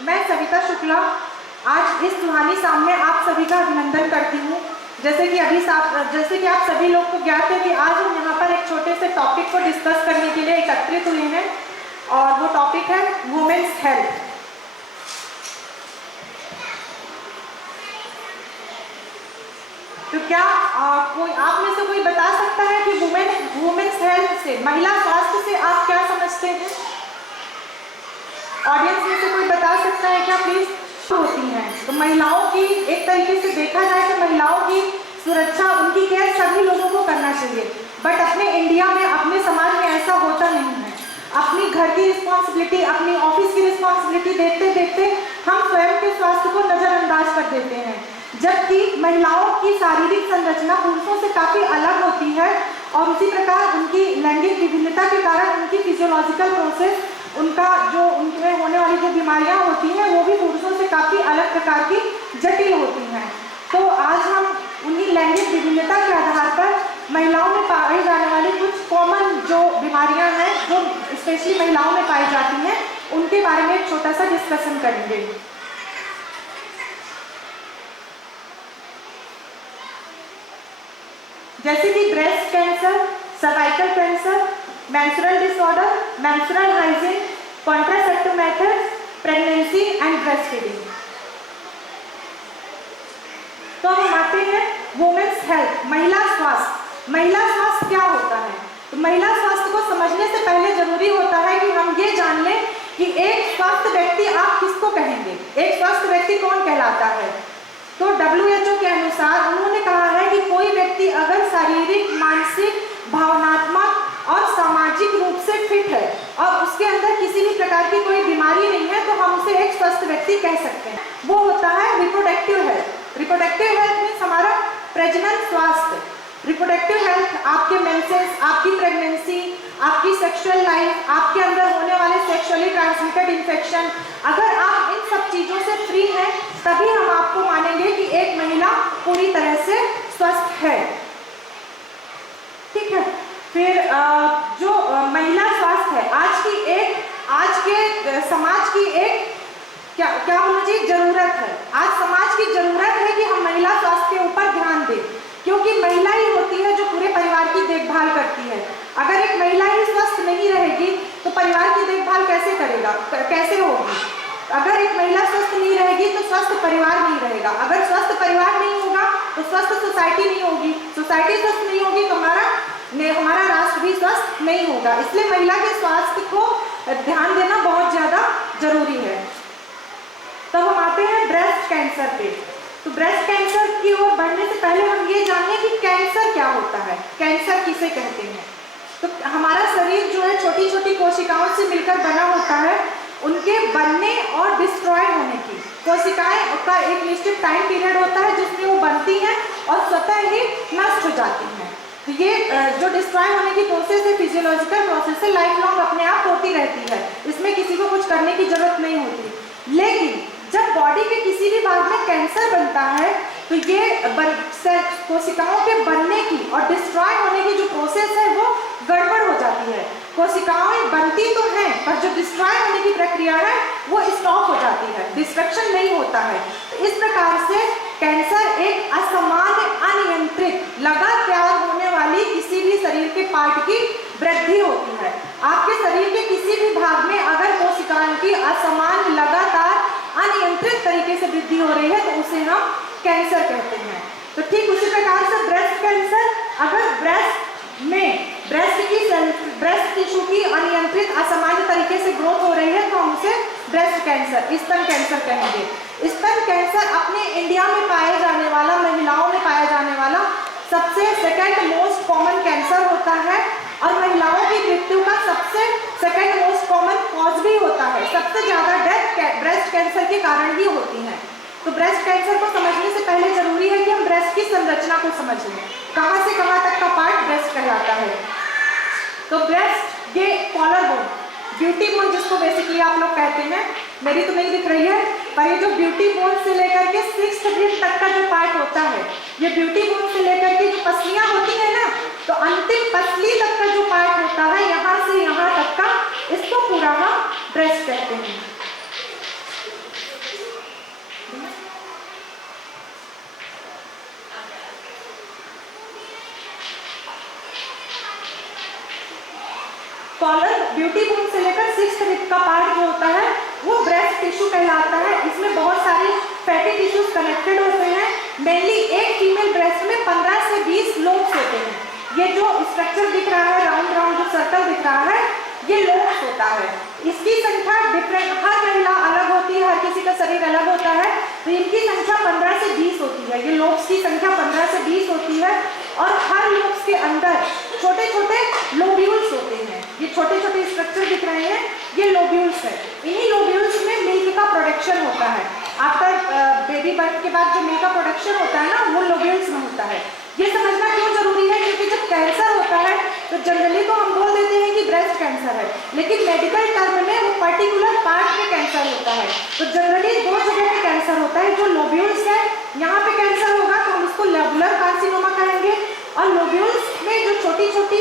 मैं सविता शुक्ला आज इस सुहानी शाम में आप सभी का अभिनंदन करती हूँ। जैसे कि आप सभी लोग को ज्ञात है कि आज हम यहाँ पर एक छोटे से टॉपिक को डिस्कस करने के लिए एकत्रित हुए हैं और वो टॉपिक है वुमेन्स हेल्थ। तो क्या कोई आप में से कोई बता सकता है कि वुमेन्स हेल्थ से, महिला स्वास्थ्य से आप क्या समझते हैं? ऑडियंस में से कोई बता सकता है क्या प्लीज? होती हैं तो महिलाओं की एक तरीके से देखा जाए तो महिलाओं की सुरक्षा, उनकी केयर सभी लोगों को करना चाहिए, बट अपने इंडिया में, अपने समाज में ऐसा होता नहीं है। अपनी घर की रिस्पॉन्सिबिलिटी, अपनी ऑफिस की रिस्पॉन्सिबिलिटी देखते देखते हम स्वयं के स्वास्थ्य को नजरअंदाज कर देते हैं, जबकि महिलाओं की शारीरिक संरचना पुरुषों से काफी अलग होती है और उसी प्रकार उनकी लैंगिक विभिन्नता के कारण उनकी फिजियोलॉजिकल प्रोसेस, उनका जो उनमें होने वाली जो बीमारियां होती हैं वो भी पुरुषों से काफी अलग प्रकार की जटिल होती हैं। तो आज हम उन्हीं लैंगिक विभिन्नता के आधार पर महिलाओं में पाई जाने वाली कुछ कॉमन जो बीमारियां हैं, जो स्पेशली महिलाओं में पाई जाती हैं, उनके बारे में एक छोटा सा डिस्कशन करेंगे। जैसे कि breast cancer, cervical cancer, menstrual disorder, menstrual hygiene, contraceptive methods, pregnancy and breast feeding. तो हम आते हैं वुमेन्स हेल्थ, महिला स्वास्थ्य। महिला स्वास्थ्य क्या होता है? तो महिला स्वास्थ्य को समझने से पहले जरूरी होता है कि हम ये जान लें कि एक स्वस्थ व्यक्ति आप किसको कहेंगे, एक स्वस्थ व्यक्ति कौन कहलाता है। तो WHO के अनुसार उन्होंने कहा है कि कोई व्यक्ति अगर शारीरिक, मानसिक, भावनात्मक और सामाजिक रूप से फिट है और उसके अंदर किसी भी प्रकार की कोई बीमारी नहीं है तो हम उसे एक स्वस्थ व्यक्ति कह सकते हैं। वो होता है reproductive health. Reproductive health means हमारा प्रजनन स्वास्थ्य। रिप्रोडक्टिव हेल्थ आपके मेंसेस, आपकी प्रेगनेंसी, आपकी सेक्सुअल लाइफ, आपके अंदर होने वाले सेक्सुअली ट्रांसमिटेड इन्फेक्शन, अगर आप इन सब चीजों से फ्री हैं तभी हम आपको मानेंगे कि एक महिला पूरी तरह से स्वस्थ है। ठीक है। फिर जो महिला स्वास्थ्य है आज के समाज की एक क्या होना चाहिए, जरूरत है। आज समाज की जरूरत है कि हम महिला स्वास्थ्य के ऊपर ध्यान दें, क्योंकि महिला ही होती है जो पूरे परिवार की देखभाल करती है। अगर एक महिला ही स्वस्थ नहीं रहेगी तो परिवार की देखभाल कैसे होगी? अगर एक महिला स्वस्थ नहीं रहेगी तो स्वस्थ परिवार नहीं रहेगा। अगर स्वस्थ परिवार नहीं होगा तो स्वस्थ सोसाइटी नहीं होगी। सोसाइटी स्वस्थ नहीं होगी तो हमारा राष्ट्र भी स्वस्थ नहीं होगा। इसलिए महिला के स्वास्थ्य को ध्यान देना बहुत ज्यादा जरूरी है। तब हम आते हैं ब्रेस्ट कैंसर पे। तो ब्रेस्ट कैंसर की ओर बढ़ने से पहले हम ये जान लें कि कैंसर क्या होता है, कैंसर किसे कहते हैं। तो हमारा शरीर जो है छोटी छोटी कोशिकाओं से मिलकर बना होता है। उनके बनने और डिस्ट्रॉय होने की, कोशिकाएं का एक निश्चित टाइम पीरियड होता है जिसमें वो बनती हैं और स्वतः ही नष्ट हो जाती हैं। तो ये जो डिस्ट्रॉय होने की प्रोसेस है, फिजियोलॉजिकल प्रोसेस है, लाइफ लॉन्ग अपने आप होती रहती है। इसमें किसी को कुछ करने की जरूरत नहीं होती। लेकिन जब बॉडी के किसी भी भाग में कैंसर बनता है तो ये कोशिकाओं के बनने की और डिस्ट्रॉय होने की जो प्रोसेस है वो गड़बड़ हो जाती है। कोशिकाएं बनती तो हैं पर जो डिस्ट्रॉय होने की प्रक्रिया है वो स्टॉप हो जाती है, डिस्ट्रक्शन नहीं होता है। तो इस प्रकार से कैंसर एक असामान्य, अनियंत्रित, लगातार होने वाली किसी भी शरीर के पार्ट की वृद्धि होती है। आपके शरीर के किसी भी भाग में अगर कोशिकाओं की असामान्य, लगातार, अनियंत्रित तरीके से वृद्धि हो रही है तो उसे हम कैंसर कहते हैं। तो ठीक उसी प्रकार से ब्रेस्ट कैंसर, अगर ब्रेस्ट टिश्यू की अनियंत्रित, असामान्य तरीके से ग्रोथ हो रही है तो हम उसे ब्रेस्ट कैंसर, स्तन कैंसर कहेंगे। स्तन कैंसर अपने इंडिया में पाए जाने वाला, महिलाओं में पाया जाने वाला सबसे सेकंड मोस्ट कॉमन कैंसर होता है और महिलाओं की मृत्यु का सबसे सेकंड मोस्ट कॉमन कॉज भी होता है। सबसे ज्यादा डेथ ब्रेस्ट कैंसर के कारण ही होती है। तो ब्रेस्ट कैंसर को समझने से पहले जरूरी है कि हम ब्रेस्ट की संरचना को समझ लें, कहां से कहां तक का पार्ट ब्रेस्ट कहलाता है। तो ब्रेस्ट, ये कॉलर बोन, ब्यूटी बोन जिसको बेसिकली आप लोग कहते हैं, मेरी तो नहीं दिख रही है, पर ये जो ब्यूटी बोन से लेकर के 6th रिब तक का जो पार्ट होता है, ये ब्यूटी बोन से लेकर के जो पसलियां होती है ना, तो अंतिम पसली तक का जो पार्ट होता है, यहाँ से यहाँ तक का, इसको पूरा हम ब्रेस्ट कहते हैं। ब्यूटी बूम से लेकर 6th रिब का पार्ट जो होता है वो ब्रेस्ट टिश्यू कहलाता है। इसमें बहुत सारी फैटी टिश्यूज कनेक्टेड होते हैं। मेनली एक फीमेल ब्रेस्ट में 15 से 20 लोब्स होते हैं। ये जो स्ट्रक्चर दिख रहा है, राउंड राउंड जो सर्कल दिख रहा है, ये लोब्स होता है। इसकी संख्या डिफरेंट, हर महिला अलग होती है, हर किसी का शरीर अलग होता है, तो इनकी संख्या 15 से 20 होती है। ये लोब्स की संख्या 15 से 20 होती है और हर लोब्स के अंदर छोटे छोटे लोब्यूल्स होते हैं। ये छोटे छोटे स्ट्रक्चर दिख रहे हैं, ये लोब्यूल्स है। इन्हीं लोब्यूल्स में मिल्क का प्रोडक्शन होता है। आफ्टर बेबी बर्थ के बाद जो मिल्क का प्रोडक्शन होता है ना, वो लोब्यूल्स में होता है। ये समझना क्यों जरूरी है, क्योंकि जब कैंसर होता है तो जनरली तो हम बोल देते हैं कि ब्रेस्ट कैंसर है, लेकिन मेडिकल टर्म में वो पर्टिकुलर पार्ट में कैंसर होता है। तो जनरली 2 जगह पे कैंसर होता है। जो लोब्यूल्स है, यहाँ पे कैंसर होगा तो हम इसको लोबुलर कार्सिनोमा कहेंगे, और लोब्यूल्स में जो छोटी छोटी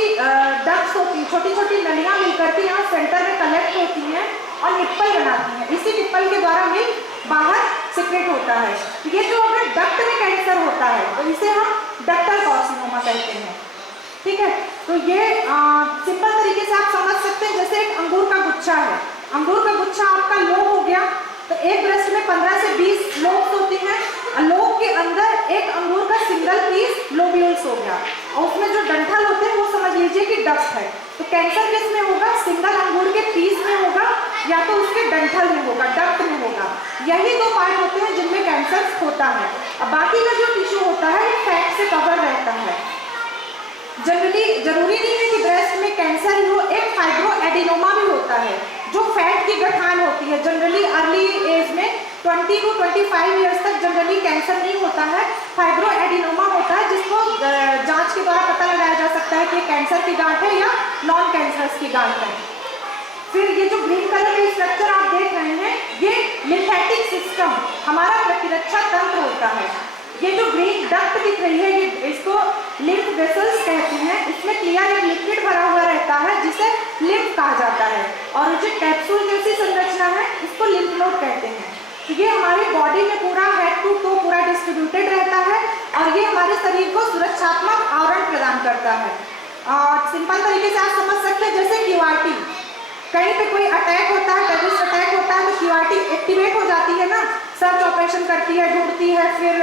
डक्ट्स होती, छोटी छोटी नलियाँ मिलकर के यहाँ सेंटर में कलेक्ट होती हैं और निप्पल बनाती हैं। इसी निप्पल के द्वारा मिल्क बाहर सीक्रेट होता है। ये जो अगर डक्ट में कैंसर होता है तो इसे हम डक्टल कार्सिनोमा कहते हैं। ठीक है, तो ये सिंपल तरीके से आप समझ सकते हैं। जैसे एक अंगूर का गुच्छा है, अंगूर का गुच्छा आपका लोब हो गया, तो एक ब्रेस्ट में 15 से 20 लोब्स होते हैं, लोब के अंदर एक अंगूर का सिंगल पीस लोब्यूल्स हो गया, और उसमें जो डंठल होते हैं वो समझ लीजिए कि डक्ट है। तो कैंसर किस में होगा, सिंगल अंगूर के पीस में होगा या तो उसके डंठल में होगा, डक्ट में होगा। यही 2 पार्ट होते हैं जिनमें कैंसर होता है। अब बाकी का जो टिश्यू होता है वो फैट से कवर रहता है। जनरली जरूरी नहीं है कि ब्रेस्ट में कैंसर ही हो, एक फाइब्रो एडिनोमा भी होता है जो फैट की गठान होती है। जनरली अर्ली एज में 20 to 25 ईयर्स तक जनरली कैंसर नहीं होता है, फाइब्रो एडिनोमा होता है, जिसको जांच के द्वारा पता लगाया जा सकता है कि कैंसर की गांठ है या नॉन कैंसरस की गांठ है। फिर ये जो ग्रीन कलर के स्ट्रक्चर आप देख रहे हैं, ये लिम्फेटिक सिस्टम, हमारा प्रतिरक्षा तंत्र होता है। ये जो ग्रीन डक्ट दिख रही है, ये इसको लिम्फ वेसल्स कहते हैं। इसमें क्लियर एक लिक्विड भरा हुआ रहता है जिसे लिम्फ कहा जाता है, और जो कैप्सूल जैसी संरचना है इसको लिम्फ नोड कहते हैं। तो ये हमारे बॉडी में पूरा हेड टू टो पूरा डिस्ट्रीब्यूटेड रहता है, और ये हमारे शरीर को सुरक्षात्मक आवरण प्रदान करता है। सिंपल तरीके से आप समझ सकते हैं, जैसे क्यूआरटी, कहीं पे कोई अटैक होता है, टेररिस्ट अटैक होता है, तो क्यूआरटी एक्टिवेट हो जाती है ना, सर्च ऑपरेशन करती है, ढूंढती है, फिर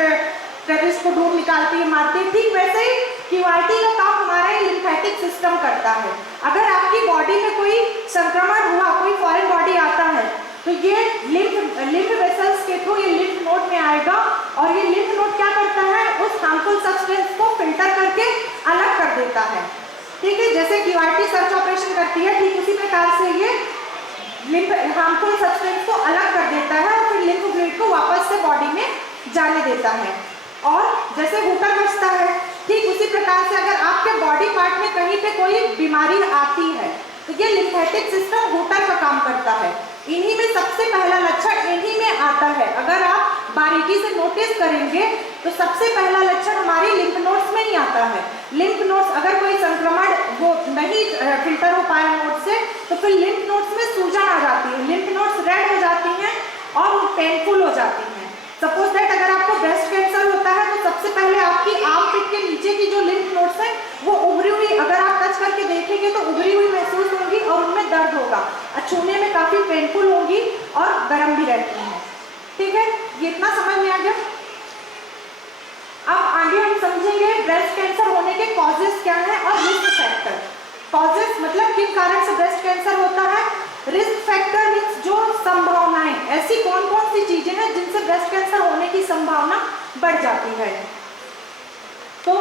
टेररिस्ट को ढूंढ निकालती है, मारती है। ठीक वैसे ही क्यूआरटी का काम हमारा लिम्फेटिक सिस्टम करता है। अगर आपकी बॉडी में कोई संक्रमण हुआ, कोई फॉरेन बॉडी आता है, तो ये लिम्फ वेसल्स के थ्रू ये लिम्फ नोड में आएगा, और ये लिम्फ नोड क्या करता है, उस हार्मफुल सब्सटेंस को फिल्टर करके अलग कर देता है। ठीक है, जैसे क्यूआरटी सर्च ऑपरेशन करती है, ठीक उसी प्रकार से ये लिम्फ हार्मफुल सब्सटेंस को अलग कर देता है और फिर लिम्फ फ्लूइड को वापस से बॉडी में जाने देता है। और जैसे हुटर बचता है, ठीक उसी प्रकार से अगर आपके बॉडी पार्ट में कहीं पे कोई बीमारी आती है, तो ये लिम्फेटिक सिस्टम हुटर का काम करता है। इन्हीं में सबसे पहला लक्षण इन्हीं में आता है। अगर आप बारीकी से नोटिस करेंगे तो सबसे पहला लक्षण हमारे लिम्फ नोड्स में ही आता है। लिम्फ नोड्स, अगर कोई संक्रमण वो नहीं फिल्टर हो पाया नोड से, तो फिर लिम्फ नोड्स में सूजन आ जाती है, लिम्फ नोड्स रेड हो जाती हैं और पेनफुल हो जाती हैं। सपोज दैट अगर आपको ब्रेस्ट कैंसर होता है तो सबसे पहले आपकी आर्मपिट के नीचे की जो लिम्फ नोड्स हैं वो उभरी हुई, अगर आप टच करके देखेंगे तो उभरी हुई महसूस होंगी और उनमें दर्द होगा, छूने में काफी पेनफुल होंगी और गर्म भी रहती हैं। ठीक है, ये इतना समझ में आ गया। अब आगे हम समझेंगे ब्रेस्ट कैंसर होने के कॉजेस क्या हैं और रिस्क फैक्टर। कॉजेस मतलब किन कारण से ब्रेस्ट कैंसर होता है, रिस्क फैक्टर मीन्स जो संभावनाएं, ऐसी कौन कौन सी चीजें हैं जिनसे ब्रेस्ट कैंसर होने की संभावना बढ़ जाती है। तो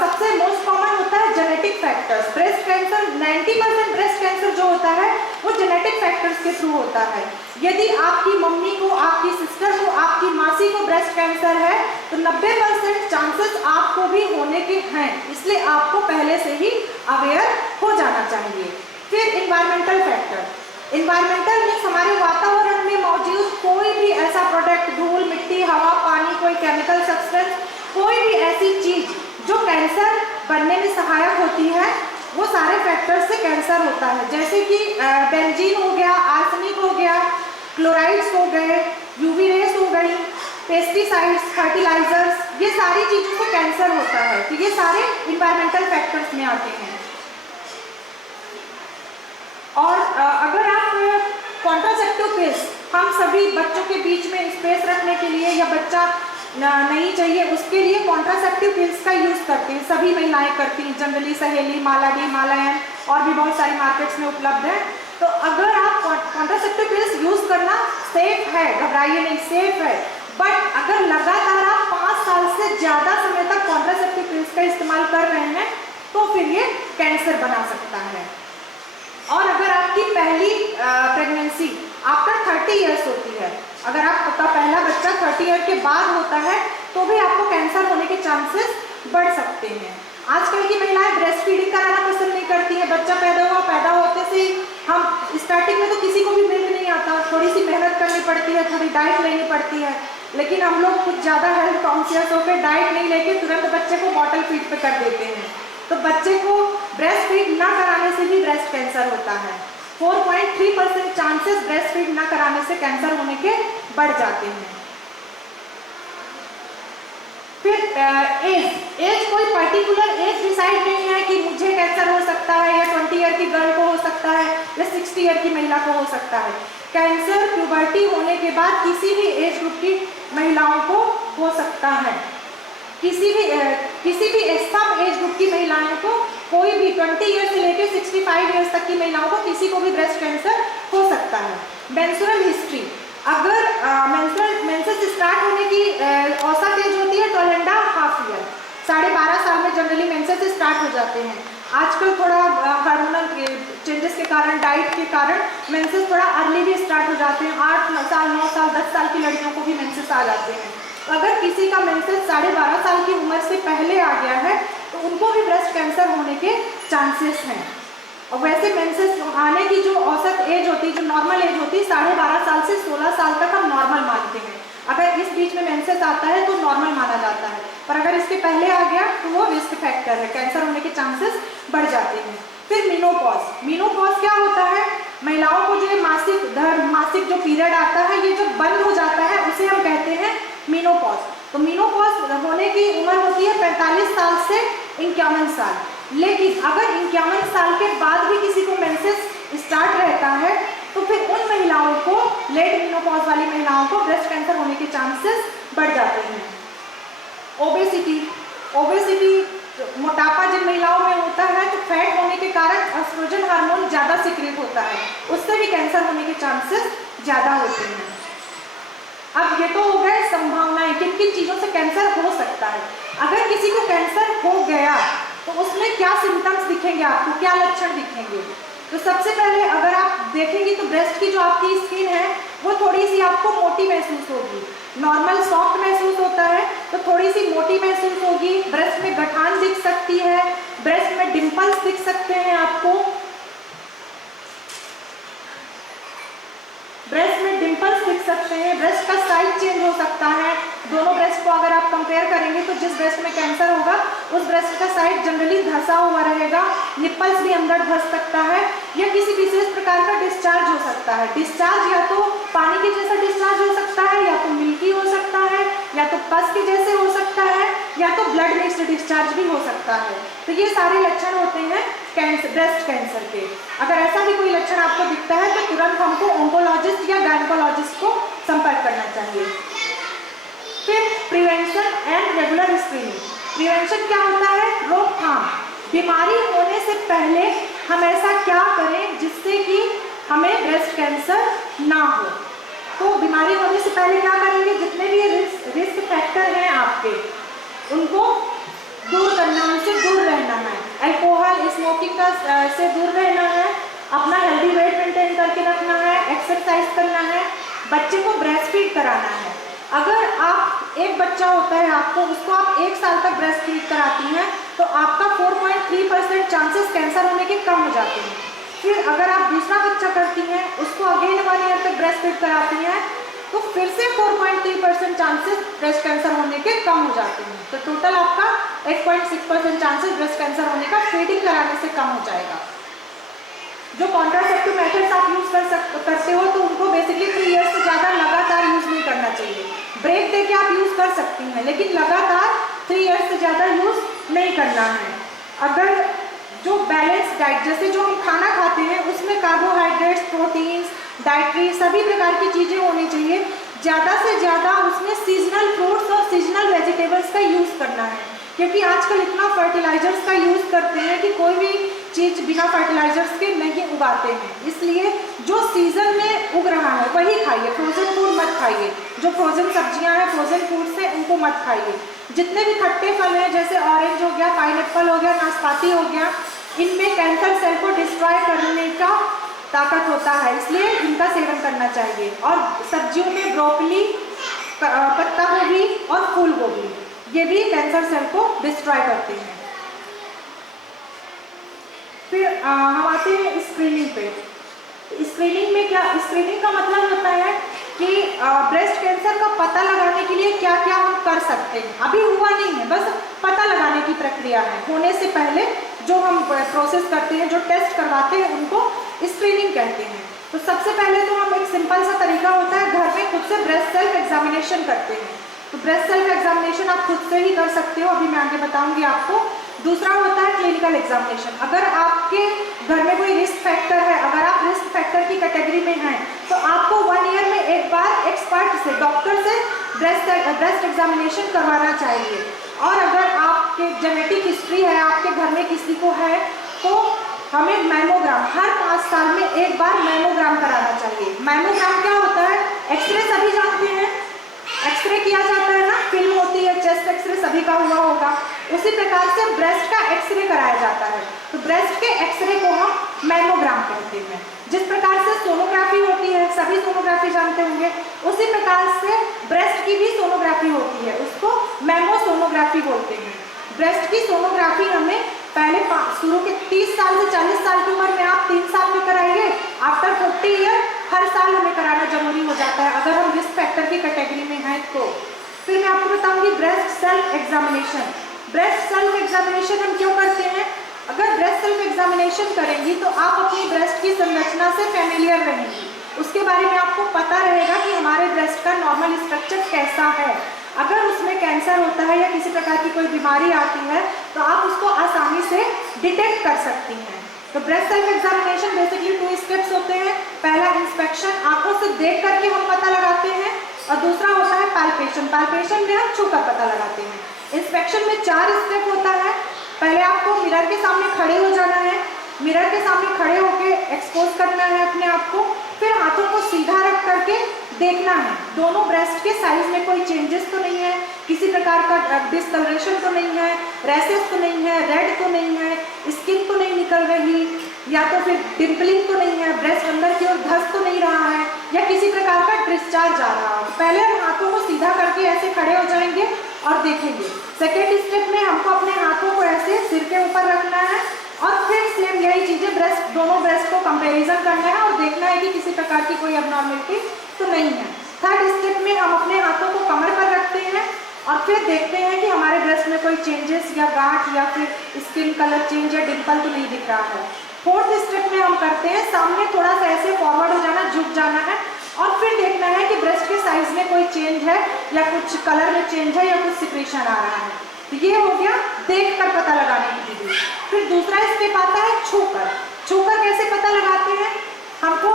सबसे मोस्ट कॉमन होता है genetic factors. Breast cancer 90% breast cancer जो होता है वो जेनेटिक फैक्टर्स के थ्रू होता है। यदि आपकी मम्मी को, आपकी सिस्टर को, आपकी मासी को ब्रेस्ट कैंसर है तो 90% चांसेस आपको भी होने के हैं, इसलिए आपको पहले से ही अवेयर हो जाना चाहिए। फिर इन्वायरमेंटल फैक्टर, इन्वायरमेंटल मीन्स हमारे वातावरण में मौजूद कोई भी ऐसा प्रोडक्ट, धूल, मिट्टी, हवा, पानी, कोई केमिकल सब्सटेंस, कोई भी ऐसी चीज जो कैंसर बनने में सहायक होती है, वो सारे फैक्टर्स से कैंसर होता है। जैसे कि बेंजीन हो गया, आर्सेनिक हो गया, क्लोराइड्स हो गए, यूवी रेस हो गई, पेस्टिसाइड्स, फर्टिलाइजर्स, ये सारी चीजों से कैंसर होता है। तो ये सारे इन्वायरमेंटल फैक्टर्स में आते हैं। और अगर आप कॉन्ट्रासेप्टिव पिल्स, हम सभी बच्चों के बीच में स्पेस रखने के लिए या बच्चा नहीं चाहिए उसके लिए कॉन्ट्रासेप्टिव पिल्स का यूज़ करते हैं, सभी महिलाएं करती हैं जनरली, सहेली, माला डी, मालायन और भी बहुत सारी मार्केट्स में उपलब्ध है। तो अगर आप कॉन्ट्रासेप्टिव पिल्स यूज़ करना सेफ है, घबराइए नहीं, सेफ है, बट अगर लगातार आप 5 साल से ज़्यादा समय तक कॉन्ट्रासेप्टिव पिल्स का इस्तेमाल कर रहे हैं तो फिर ये कैंसर बना सकता है। और अगर आपकी पहली प्रेगनेंसी आफ्टर 30 ईयर्स होती है, अगर आपका पहला बच्चा 30 ईयर के बाद होता है तो भी आपको कैंसर होने के चांसेस बढ़ सकते हैं। आजकल की महिलाएं ब्रेस्ट फीडिंग कराना पसंद नहीं करती हैं, बच्चा पैदा होते से हम स्टार्टिंग में तो किसी को भी मिल्क नहीं आता, थोड़ी सी मेहनत करनी पड़ती है, थोड़ी डाइट लेनी पड़ती है, लेकिन हम लोग कुछ ज़्यादा हेल्थ कॉन्शियस होकर डाइट नहीं लेके तुरंत बच्चे को बॉटल फीड पे कर देते हैं, तो बच्चे को ब्रेस्ट फीड ना कराने से भी ब्रेस्ट कैंसर होता है। 4.3% चांसेस ब्रेस्ट फीड ना कराने से कैंसर होने के बढ़ जाते हैं। फिर एज कोई पर्टिकुलर एज डिसाइड नहीं है कि मुझे कैंसर हो सकता है, या 20 ईयर की गर्ल को हो सकता है या 60 ईयर की महिला को हो सकता है। कैंसर प्यूबर्टी होने के बाद किसी भी एज ग्रुप की महिलाओं को हो सकता है, किसी भी सब एज ग्रुप की महिलाओं को, कोई भी 20 ईयर से लेकर 65 ईयर्स तक की महिलाओं को किसी को भी ब्रेस्ट कैंसर हो सकता है। मेंस्ट्रुअल हिस्ट्री, अगर मेंसेस स्टार्ट होने की औसत एज होती है 12.5 ईयर, 12.5 साल में जनरली मेंसेस स्टार्ट हो जाते हैं। आजकल थोड़ा हार्मोनल चेंजेस के कारण, डाइट के कारण मेंसेस थोड़ा अर्ली भी स्टार्ट हो जाते हैं, 8 साल 9 साल 10 साल की लड़कियों को भी मेंसेस आ जाते हैं। अगर किसी का मेंसेस 12.5 साल की उम्र से पहले आ गया है तो उनको भी ब्रेस्ट कैंसर होने के चांसेस हैं। और वैसे मेंसेस आने की जो औसत एज होती है, जो नॉर्मल एज होती है, 12.5 साल से 16 साल तक हम नॉर्मल मानते हैं। अगर इस बीच में मेंसेस आता है तो नॉर्मल माना जाता है, पर अगर इसके पहले आ गया तो वो रिस्क फैक्टर है, कैंसर होने के चांसेस बढ़ जाते हैं। फिर मीनोपॉज क्या होता है? महिलाओं को जो मासिक जो पीरियड आता है, ये जब बंद हो जाता है उसे हम कहते हैं मीनोपॉज। तो मीनोपॉज होने की उम्र होती है 45 साल से 51 साल, लेकिन अगर 51 साल के बाद भी किसी को मेंसेस स्टार्ट रहता है तो फिर उन महिलाओं को, लेट मीनोपॉज वाली महिलाओं को ब्रेस्ट कैंसर होने के चांसेस बढ़ जाते हैं। ओबेसिटी मोटापा जिन महिलाओं में होता है तो फैट होने के कारण एस्ट्रोजन हार्मोन ज़्यादा सिक्रेट होता है, उससे भी कैंसर होने के चांसेस ज़्यादा होते हैं। अब ये तो हो गए संभावनाएं, किन किन चीज़ों से कैंसर हो सकता है। अगर किसी को कैंसर हो गया तो उसमें क्या सिम्टम्स दिखेंगे आपको, क्या लक्षण दिखेंगे? तो सबसे पहले अगर आप देखेंगे तो ब्रेस्ट की जो आपकी स्किन है वो थोड़ी सी आपको मोटी महसूस होगी। नॉर्मल सॉफ्ट महसूस होता है तो थोड़ी सी मोटी महसूस होगी। ब्रेस्ट में गठान दिख सकती है, ब्रेस्ट में डिंपल्स दिख सकते हैं आपको, ब्रेस्ट में डिंपल्स दिख सकते हैं, ब्रेस्ट का साइज चेंज हो सकता है। दोनों ब्रेस्ट को अगर आप कंपेयर करेंगे तो जिस ब्रेस्ट में कैंसर होगा उस ब्रेस्ट का साइज जनरली धंसा हुआ रहेगा, निप्पल्स भी अंदर धंस सकता है, या किसी विशेष प्रकार का डिस्चार्ज हो सकता है। डिस्चार्ज या तो पानी के जैसा डिस्चार्ज हो सकता है, या तो मिल्की हो सकता है, या तो पस के जैसे हो सकता है, या तो ब्लड मिक्स्ड डिस्चार्ज भी हो सकता है। तो ये सारे लक्षण होते हैं ब्रेस्ट कैंसर के। अगर ऐसा भी कोई लक्षण आपको दिखता है तो तुरंत हमको ऑन्कोलॉजिस्ट या गायनेकोलॉजिस्ट को संपर्क करना चाहिए। फिर prevention and regular screening. Prevention क्या होता है? रोकथाम। बीमारी होने से पहले हम ऐसा क्या करें जिससे कि हमें ब्रेस्ट कैंसर ना हो। तो बीमारी होने से पहले क्या करेंगे? जितने भी रिस्क फैक्टर हैं आपके, उनको दूर करना, उनसे दूर रहना है। अल्कोहल, स्मोकिंग से दूर रहना है, अपना हेल्दी वेट मेंटेन करके रखना है, एक्सरसाइज करना है, बच्चे को ब्रेस्ट फीड कराना है। अगर आप एक बच्चा होता है आपको, उसको आप 1 साल तक ब्रेस्ट फीड कराती हैं तो आपका 4.3% चांसेस कैंसर होने के कम हो जाते हैं। फिर अगर आप दूसरा बच्चा करती हैं, उसको अगेन 1 ईयर तक ब्रेस्ट फीड कराती हैं तो फिर से 4.3% चांसेस ब्रेस्ट कैंसर होने के कम हो जाते हैं। तो टोटल आपका 8.6% चांसेस ब्रेस्ट कैंसर होने का फीडिंग कराने से कम हो जाएगा। जो कॉन्ट्रासेप्टिव मेथड्स आप यूज करते हो तो उनको बेसिकली 3 ईयर्स से ज़्यादा लगातार यूज नहीं करना चाहिए। ब्रेक दे के आप यूज कर सकती हैं, लेकिन लगातार 3 ईयर्स से ज़्यादा यूज नहीं करना है। अगर जो बैलेंस डाइट, जैसे जो हम खाना खाते हैं उसमें कार्बोहाइड्रेट्स, प्रोटीन्स, डाइट्री सभी प्रकार की चीज़ें होनी चाहिए। ज़्यादा से ज़्यादा उसमें सीजनल फ्रूट्स और सीजनल वेजिटेबल्स का यूज़ करना है, क्योंकि आजकल इतना फर्टिलाइजर्स का यूज़ करते हैं कि कोई भी चीज़ बिना फर्टिलाइजर्स के नहीं उगाते हैं। इसलिए जो सीज़न में उग रहा है वही खाइए, फ्रोज़न फूड मत खाइए। जो फ्रोज़न सब्जियां हैं, फ्रोज़न फूड्स हैं, उनको मत खाइए। जितने भी खट्टे फल हैं जैसे ऑरेंज हो गया, पाइनएप्पल हो गया, नाशपाती हो गया, इनमें कैंसर सेल को डिस्ट्रॉय करने का ताकत होता है, इसलिए इनका सेवन करना चाहिए। और सब्जियों में ब्रोकली, पत्ता गोभी और फूल गोभी, ये भी कैंसर सेल को डिस्ट्रॉय करते हैं। फिर हम आते हैं स्क्रीनिंग पे। स्क्रीनिंग में क्या, स्क्रीनिंग का मतलब होता है कि ब्रेस्ट कैंसर का पता लगाने के लिए क्या क्या हम कर सकते हैं। अभी हुआ नहीं है, बस पता लगाने की प्रक्रिया है। होने से पहले जो हम प्रोसेस करते हैं, जो टेस्ट करवाते हैं, उनको स्क्रीनिंग कहते हैं। तो सबसे पहले तो हम एक सिंपल सा तरीका होता है, घर में खुद से ब्रेस्ट सेल्फ एग्जामिनेशन करते हैं। तो ब्रेस्ट सेल्फ एग्जामिनेशन आप खुद से ही कर सकते हो, अभी मैं आगे बताऊंगी आपको। दूसरा होता है क्लिनिकल एग्जामिनेशन। अगर आपके घर में कोई रिस्क फैक्टर है, अगर आप रिस्क फैक्टर की कैटेगरी में हैं, तो आपको 1 ईयर में एक बार एक्सपर्ट से, डॉक्टर से ब्रेस्ट एग्जामिनेशन करवाना चाहिए। और अगर आपके जेनेटिक हिस्ट्री है, आपके घर में किसी को है, तो हमें मैमोग्राम हर 5 साल में एक बार मैमोग्राम कराना चाहिए। मैमोग्राम क्या होता है? एक्सरे सभी जानते हैं, एक्सरे किया जाता है ना, फिल्म होती है, चेस्ट एक्सरे सभी का हुआ होगा। उसी प्रकार से ब्रेस्ट का एक्सरे कराया जाता है। तो ब्रेस्ट के एक्सरे को हम मैमोग्राम कहते हैं। जिस प्रकार से सोनोग्राफी होती है, सभी सोनोग्राफी जानते होंगे, उसी प्रकार से ब्रेस्ट की भी सोनोग्राफी होती है, उसको मैमोसोनोग्राफी बोलते हैं। ब्रेस्ट की सोनोग्राफी हमें पहले शुरू के 30 साल से 40 साल की उम्र में आप 3 साल में कराइए। आफ्टर 40 ईयर हर साल हमें कराना जरूरी हो जाता है, अगर हम रिस्क फैक्टर की कैटेगरी में हैं तो। फिर मैं आपको बताऊंगी breast self examination. Breast self examination हम क्यों करते हैं? अगर ब्रेस्ट सेल्फ एग्जामिनेशन करेंगी तो आप अपनी ब्रेस्ट की संरचना से फैमिलियर रहेंगी, उसके बारे में आपको पता रहेगा कि हमारे ब्रेस्ट का नॉर्मल स्ट्रक्चर कैसा है। अगर उसमें कैंसर होता है या किसी प्रकार की कोई बीमारी आती है तो आप उसको आसानी से डिटेक्ट कर सकती हैं। तो breast self examination basically 2 steps होते हैं। पहला इंस्पेक्शन, आंखों से देख करके हम पता लगाते हैं, और दूसरा होता है पैल्पेशन। पैल्पेशन में हम छूकर पता लगाते हैं। इंस्पेक्शन में 4 स्टेप होता है। पहले आपको मिरर के सामने खड़े हो जाना है, मिरर के सामने खड़े होकर एक्सपोज करना है अपने आप को। फिर हाथों को सीधा रख करके देखना है दोनों ब्रेस्ट के साइज में कोई चेंजेस तो नहीं है, किसी प्रकार का डिसकलरेशन तो नहीं है, रैसेस तो नहीं है, रेड तो नहीं है, स्किन तो नहीं निकल रही, या तो फिर डिम्पलिंग तो नहीं है, ब्रेस्ट अंदर की ओर धंस तो नहीं रहा है, या किसी प्रकार का डिस्चार्ज आ रहा है। पहले हम हाथों को सीधा करके ऐसे खड़े हो जाएंगे और देखेंगे। सेकेंड स्टेप में हमको अपने हाथों को ऐसे सिर के ऊपर रखना है और फिर सेम यही चीज़ें ब्रेस्ट, दोनों ब्रेस्ट को कंपैरिजन करना है और देखना है कि किसी प्रकार की कोई एबनॉर्मलिटी तो नहीं है। थर्ड स्टेप में हम अपने हाथों को कमर पर रखते हैं और फिर देखते हैं कि हमारे ब्रेस्ट में कोई चेंजेस या गांठ या फिर स्किन कलर चेंज या डिम्पल तो नहीं दिख रहा है। फोर्थ स्टेप में हम करते हैं सामने थोड़ा सा ऐसे फॉरवर्ड हो जाना, झुक जाना है और फिर देखना है कि ब्रेस्ट के साइज में कोई चेंज है या कुछ कलर में चेंज है या कुछ सिक्रेशन आ रहा है। तो ये हो गया देख कर पता लगाने की विधि। फिर दूसरा स्टेप आता है छूकर। छूकर कैसे पता लगाते हैं? हमको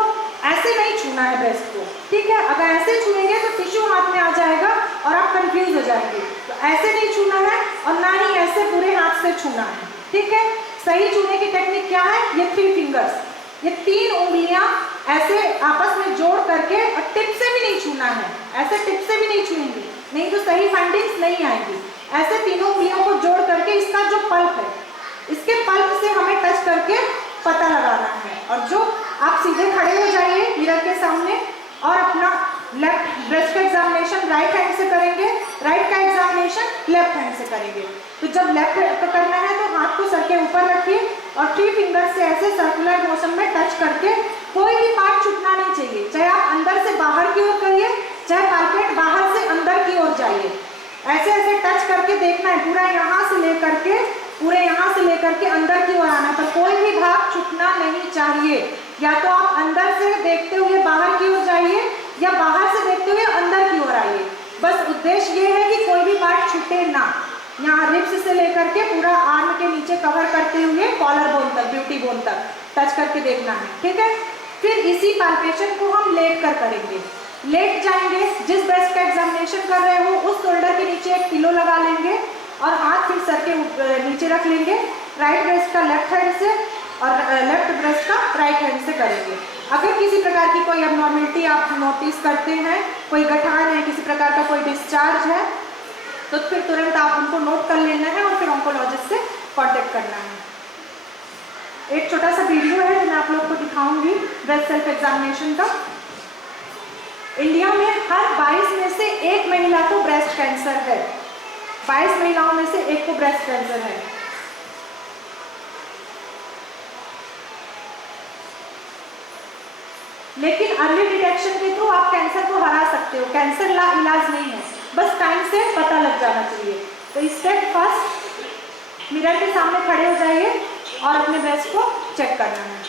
ऐसे नहीं छूना है ब्रेस्ट को, ठीक है? अगर ऐसे छूएंगे तो टिश्यू हाथ में आ जाएगा और आप कंफ्यूज हो जाएंगे। तो ऐसे नहीं छूना है और ना ही ऐसे पूरे हाथ से छूना है, ठीक है? सही छूने की टेक्निक क्या है? ये 3 फिंगर्स, ये 3 उंगलियां ऐसे आपस में जोड़ करके, और टिप से भी नहीं छूना है, ऐसे टिप से भी नहीं छूएंगे, नहीं तो सही फाइंडिंग्स नहीं आएंगी। ऐसे तीनों उंगलियों को जोड़ करके इसका जो पल्प है, इसके पल्प से हमें टच करके पता लगाना है। और जो आप सीधे खड़े हो जाइए मिरर के सामने और अपना लेफ्ट ब्रेस्ट का एग्जामिनेशन राइट हैंड से करेंगे, राइट का एग्जामिनेशन लेफ्ट हैंड से करेंगे। तो जब लेफ्ट का करना है तो हाथ को सर के ऊपर रखिए और 3 फिंगर से ऐसे सर्कुलर मोशन में टच करके, कोई भी पार्ट छूटना नहीं चाहिए, चाहे आप अंदर से बाहर की ओर करिए, चाहे पालपेट बाहर से अंदर की ओर जाइए। ऐसे ऐसे टच करके देखना है, पूरा यहाँ से लेकर के, पूरे यहाँ से लेकर के अंदर की ओर आना, पर कोई भी भाग छूटना नहीं चाहिए। या तो आप अंदर से देखते हुए बाहर की ओर जाइए या बाहर से देखते हुए अंदर की ओर आइए। बस उद्देश्य ये है कि कोई भी पार्ट छूटे ना। यहाँ रिब्स से लेकर के पूरा आर्म के नीचे कवर करते हुए कॉलर बोन तक, ब्यूटी बोन तक टच करके देखना है, ठीक है। फिर इसी पाल्पेशन को हम लेट कर करेंगे। लेट जाएंगे, जिस ब्रेस्ट का एग्जामिनेशन कर रहे हो उस शोल्डर के नीचे एक पिलो लगा लेंगे और हाथ फिर सर के नीचे रख लेंगे। राइट ब्रेस्ट का लेफ्ट हैंड से और लेफ्ट ब्रेस्ट का राइट हैंड से करेंगे। अगर किसी प्रकार की कोई अबनॉर्मलिटी आप नोटिस करते हैं, कोई गठान है, किसी प्रकार का कोई डिस्चार्ज है, तो फिर तुरंत आप उनको नोट कर लेना है और फिर ऑन्कोलॉजिस्ट से कांटेक्ट करना है। एक छोटा सा वीडियो है जो मैं आप लोग को दिखाऊंगी ब्रेस्ट सेल्फ एग्जामिनेशन का। इंडिया में हर 22 में से एक महिला को ब्रेस्ट कैंसर है। 22 महिलाओं में से एक को ब्रेस्ट कैंसर है। लेकिन अर्ली डिटेक्शन के थ्रू आप कैंसर को हरा सकते हो। कैंसर इलाज नहीं है, बस टाइम से पता लग जाना चाहिए। तो स्टेप फर्स्ट, मिरर के सामने खड़े हो जाइए और अपने ब्रेस्ट को चेक करना है।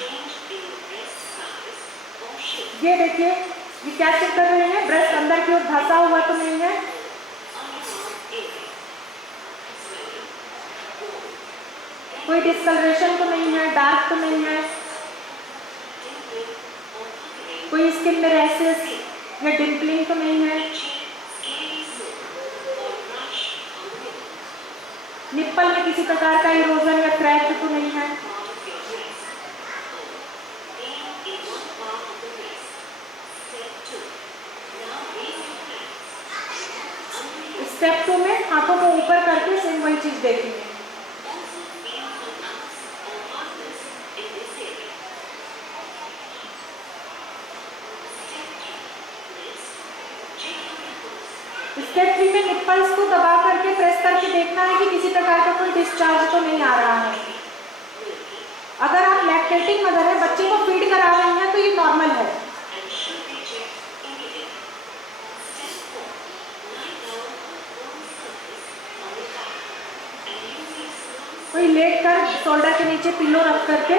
ये देखिए, ये क्या चेक कर रहे हैं, ब्रेस्ट अंदर की ओर धंसा हुआ तो नहीं है, कोई डिस्कलरेशन तो नहीं है, डार्क तो नहीं है, कोई स्किन में रैशेस या डिम्पलिंग तो नहीं है, निप्पल में किसी प्रकार का इरोजन या क्रैक तो नहीं है। स्टेप 2 में हाथों को ऊपर करके सेम वही चीज देखेंगे। स्टेप 3 में निप्पल्स को दबा करके प्रेस करके देखना है कि किसी प्रकार का कोई डिस्चार्ज तो नहीं आ रहा है। अगर आप लैक्टेटिंग मदर है, बच्चे को फीड करा रही हैं, तो ये नॉर्मल है। कोई लेट कर शोल्डर के नीचे पिलो रख करके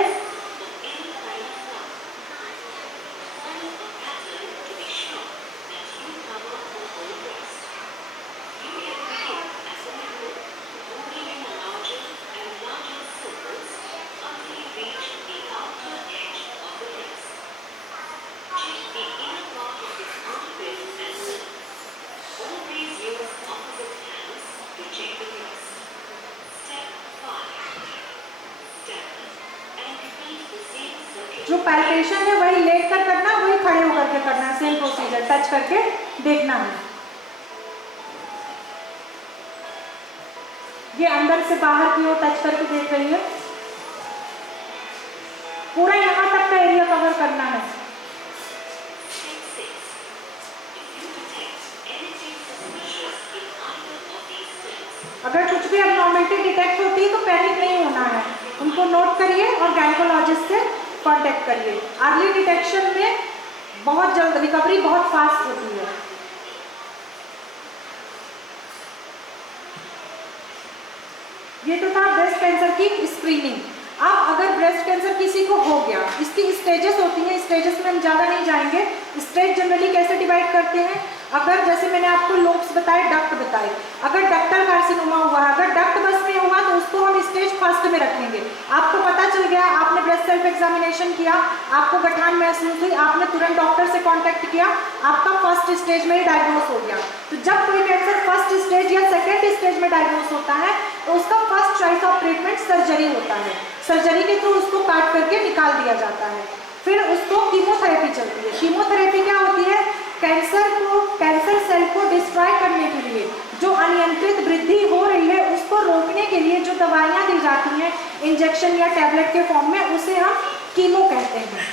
जो पैल्पेशन है वही लेट कर करना, वही खड़े होकर के करना है। सेम प्रोसीजर, टच करके देखना है। ये अंदर से बाहर की ओर टच करके देख रही है। पूरा यहाँ तक का एरिया कवर करना है। अगर कुछ भी अबनॉर्मलिटी डिटेक्ट होती है तो पैनिक नहीं होना है, उनको नोट करिए और गायनेकोलॉजिस्ट से कांटेक्ट करिए। अर्ली डिटेक्शन में बहुत जल्द रिकवरी बहुत फास्ट होती है। ये तो था ब्रेस्ट कैंसर की स्क्रीनिंग। अब अगर ब्रेस्ट कैंसर किसी को हो गया, इसकी स्टेजेस होती हैं, स्टेजेस में हम ज़्यादा नहीं जाएंगे। स्टेज जनरली कैसे डिवाइड करते हैं, अगर जैसे मैंने आपको लोब्स बताए, डक्ट बताए, अगर डक्टल कार्सिनोमा हुआ है, अगर डक्ट बस में हुआ तो उसको हम स्टेज फर्स्ट में रखेंगे। आपको पता चल गया, आपने ब्रेस्ट सेल्फ एग्जामिनेशन किया, आपको गठान महसूस हुई, आपने तुरंत डॉक्टर से कांटेक्ट किया, आपका फर्स्ट स्टेज में ही डायग्नोस हो गया। तो जब कोई कैंसर फर्स्ट स्टेज या सेकेंड स्टेज में डायग्नोस होता है तो उसका first choice of treatment surgery होता है। सर्जरी के थ्रू उसको काट करके निकाल दिया जाता है। फिर उसको कीमोथेरेपी चलती है। कीमोथेरेपी क्या होती है, कैंसर सेल को डिस्ट्रॉय करने के लिए, जो अनियंत्रित वृद्धि हो रही है उसको रोकने के लिए जो दवाइयाँ दी जाती हैं इंजेक्शन या टैबलेट के फॉर्म में, उसे हम कीमो कहते हैं।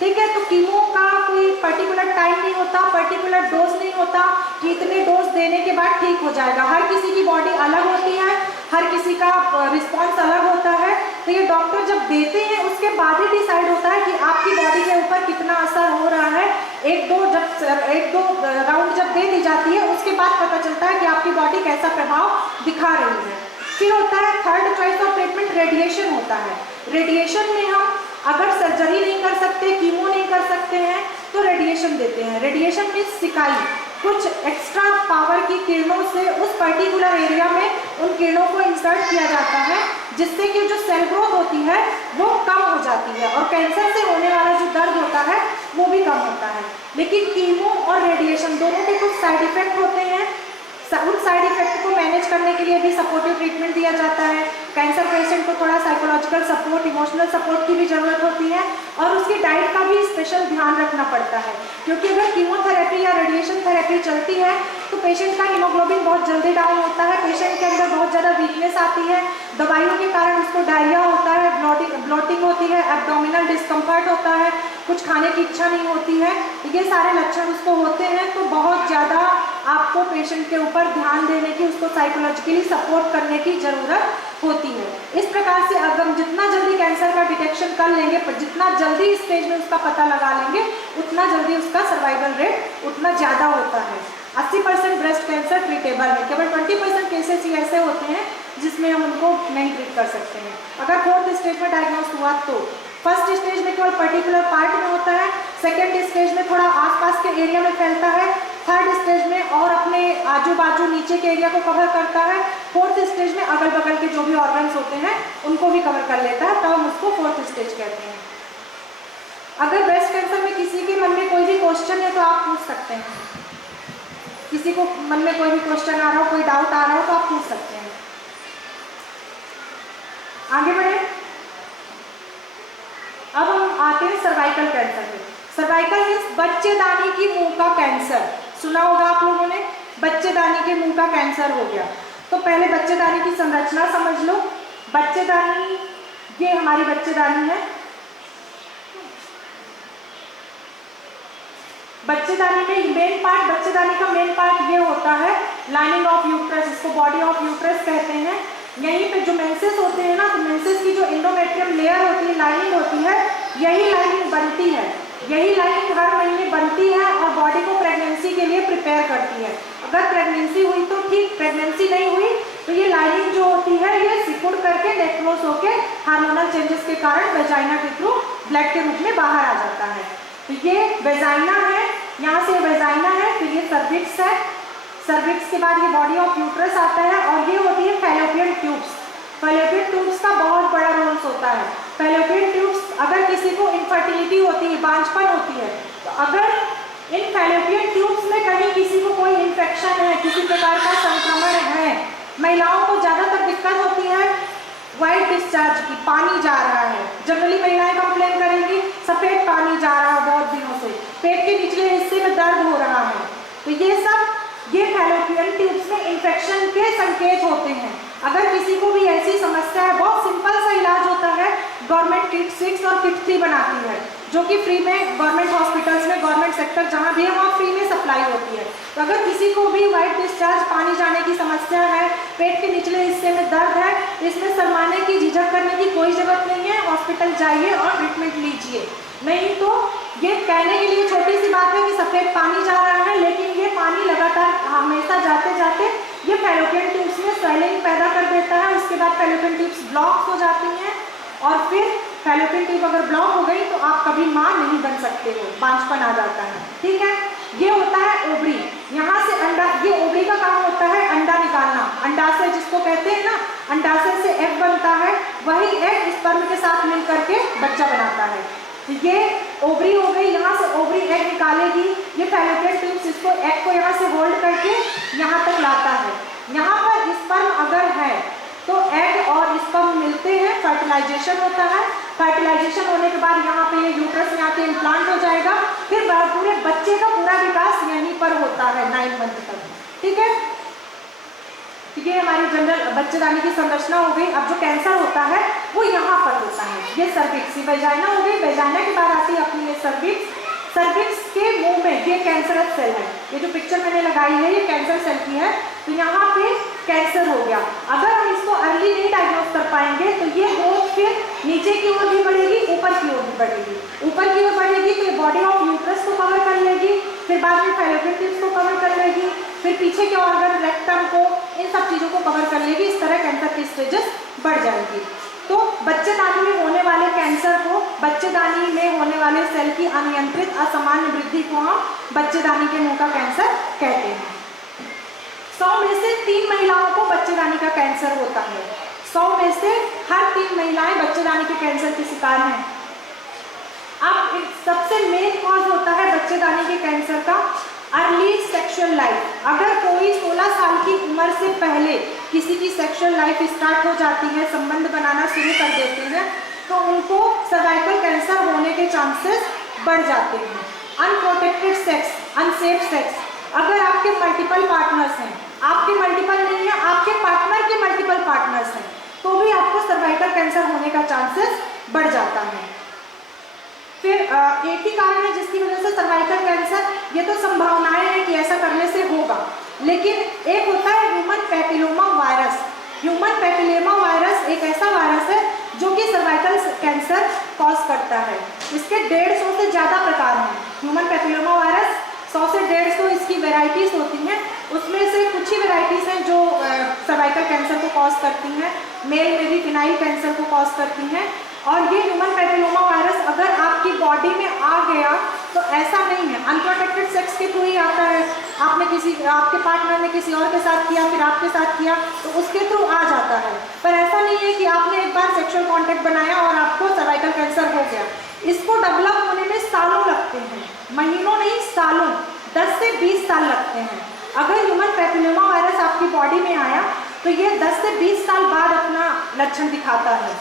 ठीक है, तो कीमो का कोई पर्टिकुलर टाइम नहीं होता, पर्टिकुलर डोज नहीं होता कि इतने डोज देने के बाद ठीक हो जाएगा। हर किसी की बॉडी अलग होती है, हर किसी का रिस्पॉन्स अलग होता है। तो ये डॉक्टर जब देते हैं उसके बाद ही डिसाइड होता है कि आपकी बॉडी के ऊपर कितना असर हो रहा है। एक दो राउंड जब दे दी जाती है उसके बाद पता चलता है कि आपकी बॉडी कैसा प्रभाव दिखा रही है। फिर होता है third choice of treatment, radiation होता है। रेडिएशन में हम अगर सर्जरी नहीं कर सकते, कीमो नहीं कर सकते हैं तो रेडिएशन देते हैं। रेडिएशन मीन्स सिकाई, कुछ एक्स्ट्रा पावर की किरणों से उस पर्टिकुलर एरिया में उन किरणों को इंसर्ट किया जाता है, जिससे कि जो सेल ग्रोथ होती है वो कम हो जाती है और कैंसर से होने वाला जो दर्द होता है वो भी कम होता है। लेकिन कीमो और रेडिएशन दोनों के कुछ साइड इफेक्ट होते हैं। उन साइड इफेक्ट को मैनेज करने के लिए भी सपोर्टिव ट्रीटमेंट दिया जाता है। कैंसर पेशेंट को थोड़ा साइकोलॉजिकल सपोर्ट, इमोशनल सपोर्ट की भी ज़रूरत होती है और उसकी डाइट का भी स्पेशल ध्यान रखना पड़ता है, क्योंकि अगर कीमोथेरेपी या रेडिएशन थेरेपी चलती है तो पेशेंट का हीमोग्लोबिन बहुत जल्दी डाउन होता है, पेशेंट के अंदर बहुत ज़्यादा वीकनेस आती है, दवाइयों के कारण उसको डायरिया होता है, ब्लोटिंग होती है, एब्डोमिनल डिस्कम्फर्ट होता है, कुछ खाने की इच्छा नहीं होती है। ये सारे लक्षण उसको होते हैं तो बहुत ज़्यादा आपको पेशेंट के ऊपर ध्यान देने की, उसको साइकोलॉजिकली सपोर्ट करने की ज़रूरत होती है। इस प्रकार से अगर हम जितना जल्दी कैंसर का डिटेक्शन कर लेंगे, जितना जल्दी स्टेज में उसका पता लगा लेंगे, उतना जल्दी उसका सर्वाइवल रेट उतना ज़्यादा होता है। 80% ब्रेस्ट कैंसर ट्रीटेबल है, केवल 20% केसेस ही ऐसे होते हैं जिसमें हम उनको नहीं ट्रीट कर सकते हैं। अगर 4th स्टेज में डायग्नोस हुआ तो 1st स्टेज में केवल पर्टिकुलर पार्ट में होता है, 2nd स्टेज में थोड़ा आसपास के एरिया में फैलता है, 3rd स्टेज में और अपने आजू बाजू नीचे के एरिया को कवर करता है, 4th स्टेज में अगल बगल के जो भी ऑर्गन्स होते हैं उनको भी कवर कर लेता है, तो हम उसको 4th स्टेज कहते हैं। अगर ब्रेस्ट कैंसर में किसी के मन में कोई भी क्वेश्चन है तो आप पूछ सकते हैं, किसी को मन में कोई भी क्वेश्चन आ रहा हो, कोई डाउट आ रहा हो तो आप पूछ सकते हैं। आगे बढ़े। अब हम आते हैं सर्वाइकल कैंसर में। सर्वाइकल मीन्स बच्चेदानी की मुंह का कैंसर, सुना होगा आप लोगों ने, बच्चेदानी के मुंह का कैंसर हो गया। तो पहले बच्चेदानी की संरचना समझ लो। बच्चेदानी, ये हमारी बच्चेदानी है। बच्चेदानी में मेन पार्ट, बच्चेदानी का मेन पार्ट ये होता है लाइनिंग ऑफ यूट्रस, इसको बॉडी ऑफ यूट्रस कहते हैं। यहीं पे जो मेंसेस होते हैं ना, तो मेंसेस की जो एंडोमेट्रियम लेयर होती है, लाइनिंग होती है, यही लाइनिंग बनती है, यही लाइनिंग हर महीने बनती है और बॉडी को प्रेगनेंसी के लिए प्रिपेयर करती है। अगर प्रेगनेंसी हुई तो ठीक, प्रेगनेंसी नहीं हुई तो ये लाइनिंग जो होती है ये सिकुड़ करके नेक्रोस होके हार्मोनल चेंजेस के कारण वेजाइना के थ्रू ब्लड के रूप में बाहर आ जाता है। तो ये वेजाइना है, यहाँ से वेजाइना है, फिर ये सर्विक्स है, सर्विक्स के बाद ये बॉडी ऑफ यूट्रस आता है और ये होती है फैलोपियन ट्यूब्स। फैलोपियन ट्यूब्स का बहुत बड़ा रोल होता है। फैलोपियन ट्यूब्स, अगर किसी को इनफर्टिलिटी होती है, बांझपन होती है, तो अगर इन फैलोपियन ट्यूब्स में कहीं किसी को कोई इन्फेक्शन है, किसी प्रकार का संक्रमण है, महिलाओं को ज़्यादातर दिक्कत होती है वाइट डिस्चार्ज की, पानी जा रहा है। जनरली महिलाएं कंप्लेन करेंगी सफ़ेद पानी जा रहा है बहुत दिनों से, पेट के निचले हिस्से में दर्द हो रहा है, तो ये फैलोपियन ट्यूब्स में इन्फेक्शन के संकेत होते हैं। अगर किसी को भी ऐसी समस्या है, बहुत सिंपल सा इलाज होता है, गवर्नमेंट किट 6 और किट 3 बनाती है, जो कि फ्री में गवर्नमेंट हॉस्पिटल्स में, गवर्नमेंट सेक्टर जहाँ भी है वहाँ फ्री में सप्लाई होती है। तो अगर किसी को भी वाइट डिस्चार्ज, पानी जाने की समस्या है, पेट के निचले हिस्से में दर्द है, इसमें शर्माने की, झिझक करने की कोई ज़रूरत नहीं है, हॉस्पिटल जाइए और ट्रीटमेंट लीजिए। नहीं तो ये कहने के लिए छोटी सी बात है कि सफ़ेद पानी जा रहा है, लेकिन ये पानी लगातार हमेशा जाते जाते ये फैलोपियन ट्यूब्स में स्वेलिंग पैदा कर देता है। उसके बाद फैलोपियन ट्यूब्स ब्लॉक हो जाती हैं और फिर फैलोपियन ट्यूब अगर ब्लॉक हो गई तो आप कभी माँ नहीं बन सकते हो, बांझपन आ जाता है। ठीक है, ये होता है ओवरी। यहाँ से अंडा, ये ओवरी का काम होता है अंडा निकालना, अंडाशय जिसको कहते हैं ना, अंडाशय से एग बनता है, वही एग स्पर्म के साथ मिल करके बच्चा बनाता है। ये ओवरी हो गई, यहाँ से ओवरी एग निकालेगी, ये फैलोपियन ट्यूब्स इसको एग को यहाँ से होल्ड करके यहाँ तक लाता है। यहाँ पर स्पर्म अगर है तो एग और स्पर्म मिलते हैं, फर्टिलाइजेशन होता है, फर्टिलाइजेशन होने के बाद यहाँ पे ये यूट्रस में आके इम्प्लांट हो जाएगा, फिर पूरे बच्चे का पूरा विकास यहीं पर होता है 9 मंथ तक। ठीक है, ये हमारी जनरल बच्चेदानी की संरचना हो गई। अब जो कैंसर होता है वो यहाँ पर होता है, ये सर्विक्स, ये वेजाइना हो गई, वेजाइना के बाद आती है अपनी ये सर्विक्स। सर्विक्स के मुंह में ये कैंसरस सेल है, ये जो पिक्चर मैंने लगाई है ये कैंसर सेल की है, तो यहाँ पे कैंसर हो गया। अगर हम इसको अर्ली नहीं डायग्नोज कर पाएंगे तो ये ग्रोथ फिर नीचे की ओर भी बढ़ेगी, ऊपर की ओर भी बढ़ेगी। ऊपर की ओर बढ़ेगी तो ये बॉडी ऑफ यूट्रस को कवर कर लेगी, फिर बाद में फैलोपियन ट्यूब्स को कवर कर लेगी, फिर पीछे के ऑर्गन, रेक्टम को, इन सब चीज़ों को कवर कर लेगी। इस तरह कैंसर की स्टेजेस बढ़ जाएगी। तो बच्चेदानी में होने वाले कैंसर को, बच्चेदानी में होने वाले सेल की अनियंत्रित असामान्य वृद्धि को हम बच्चेदानी के मुंह का कैंसर कहते हैं। 100 में से 3 महिलाओं को बच्चेदानी का कैंसर होता है। 100 में से हर 3 महिलाएं बच्चेदानी के कैंसर की शिकार हैं। अब सबसे मेन कॉज होता है बच्चेदानी के कैंसर का अर्ली सेक्सुअल लाइफ। अगर कोई 16 साल की उम्र से पहले किसी की सेक्सुअल लाइफ स्टार्ट हो जाती है, संबंध बनाना शुरू कर देते हैं, तो उनको सर्वाइकल कैंसर होने के चांसेस बढ़ जाते हैं। अनप्रोटेक्टेड सेक्स, अनसेफ सेक्स, अगर आपके मल्टीपल पार्टनर्स हैं, आपके मल्टीपल नहीं है, आपके पार्टनर के मल्टीपल पार्टनर्स हैं, तो भी आपको सर्वाइकल कैंसर होने का चांसेस बढ़ जाता है। फिर एक ही कारण है जिसकी वजह से सर्वाइकल कैंसर, ये तो संभावनाएं हैं कि ऐसा करने से होगा, लेकिन एक होता है human papilloma virus. Human papilloma virus एक ऐसा वायरस है जो कि सर्वाइकल कैंसर कॉज करता है। इसके 150 से ज़्यादा प्रकार हैं। ह्यूमन पैपिलोमा वायरस 100 से 150 इसकी वेराइटीज़ होती हैं, उसमें से कुछ ही वेराइटीज़ हैं जो सर्वाइकल कैंसर को कॉज करती हैं। मेल में भी फिनाइल कैंसर को कॉज करती हैं। और ये ह्यूमन पैपिलोमा वायरस अगर आपकी बॉडी में आ गया तो ऐसा नहीं है, अनप्रोटेक्टेड सेक्स के थ्रू ही आता है। आपने आपके पार्टनर ने किसी और के साथ किया, फिर आपके साथ किया, तो उसके थ्रू आ जाता है। पर ऐसा नहीं है कि आपने एक बार सेक्सुअल कांटेक्ट बनाया और आपको सर्वाइकल कैंसर हो गया। इसको डेवलप होने में सालों लगते हैं, महीनों नहीं सालों, 10 से 20 साल लगते हैं। अगर ह्यूमन पैपिलोमा वायरस आपकी बॉडी में आया तो ये 10 से 20 साल बाद अपना लक्षण दिखाता है।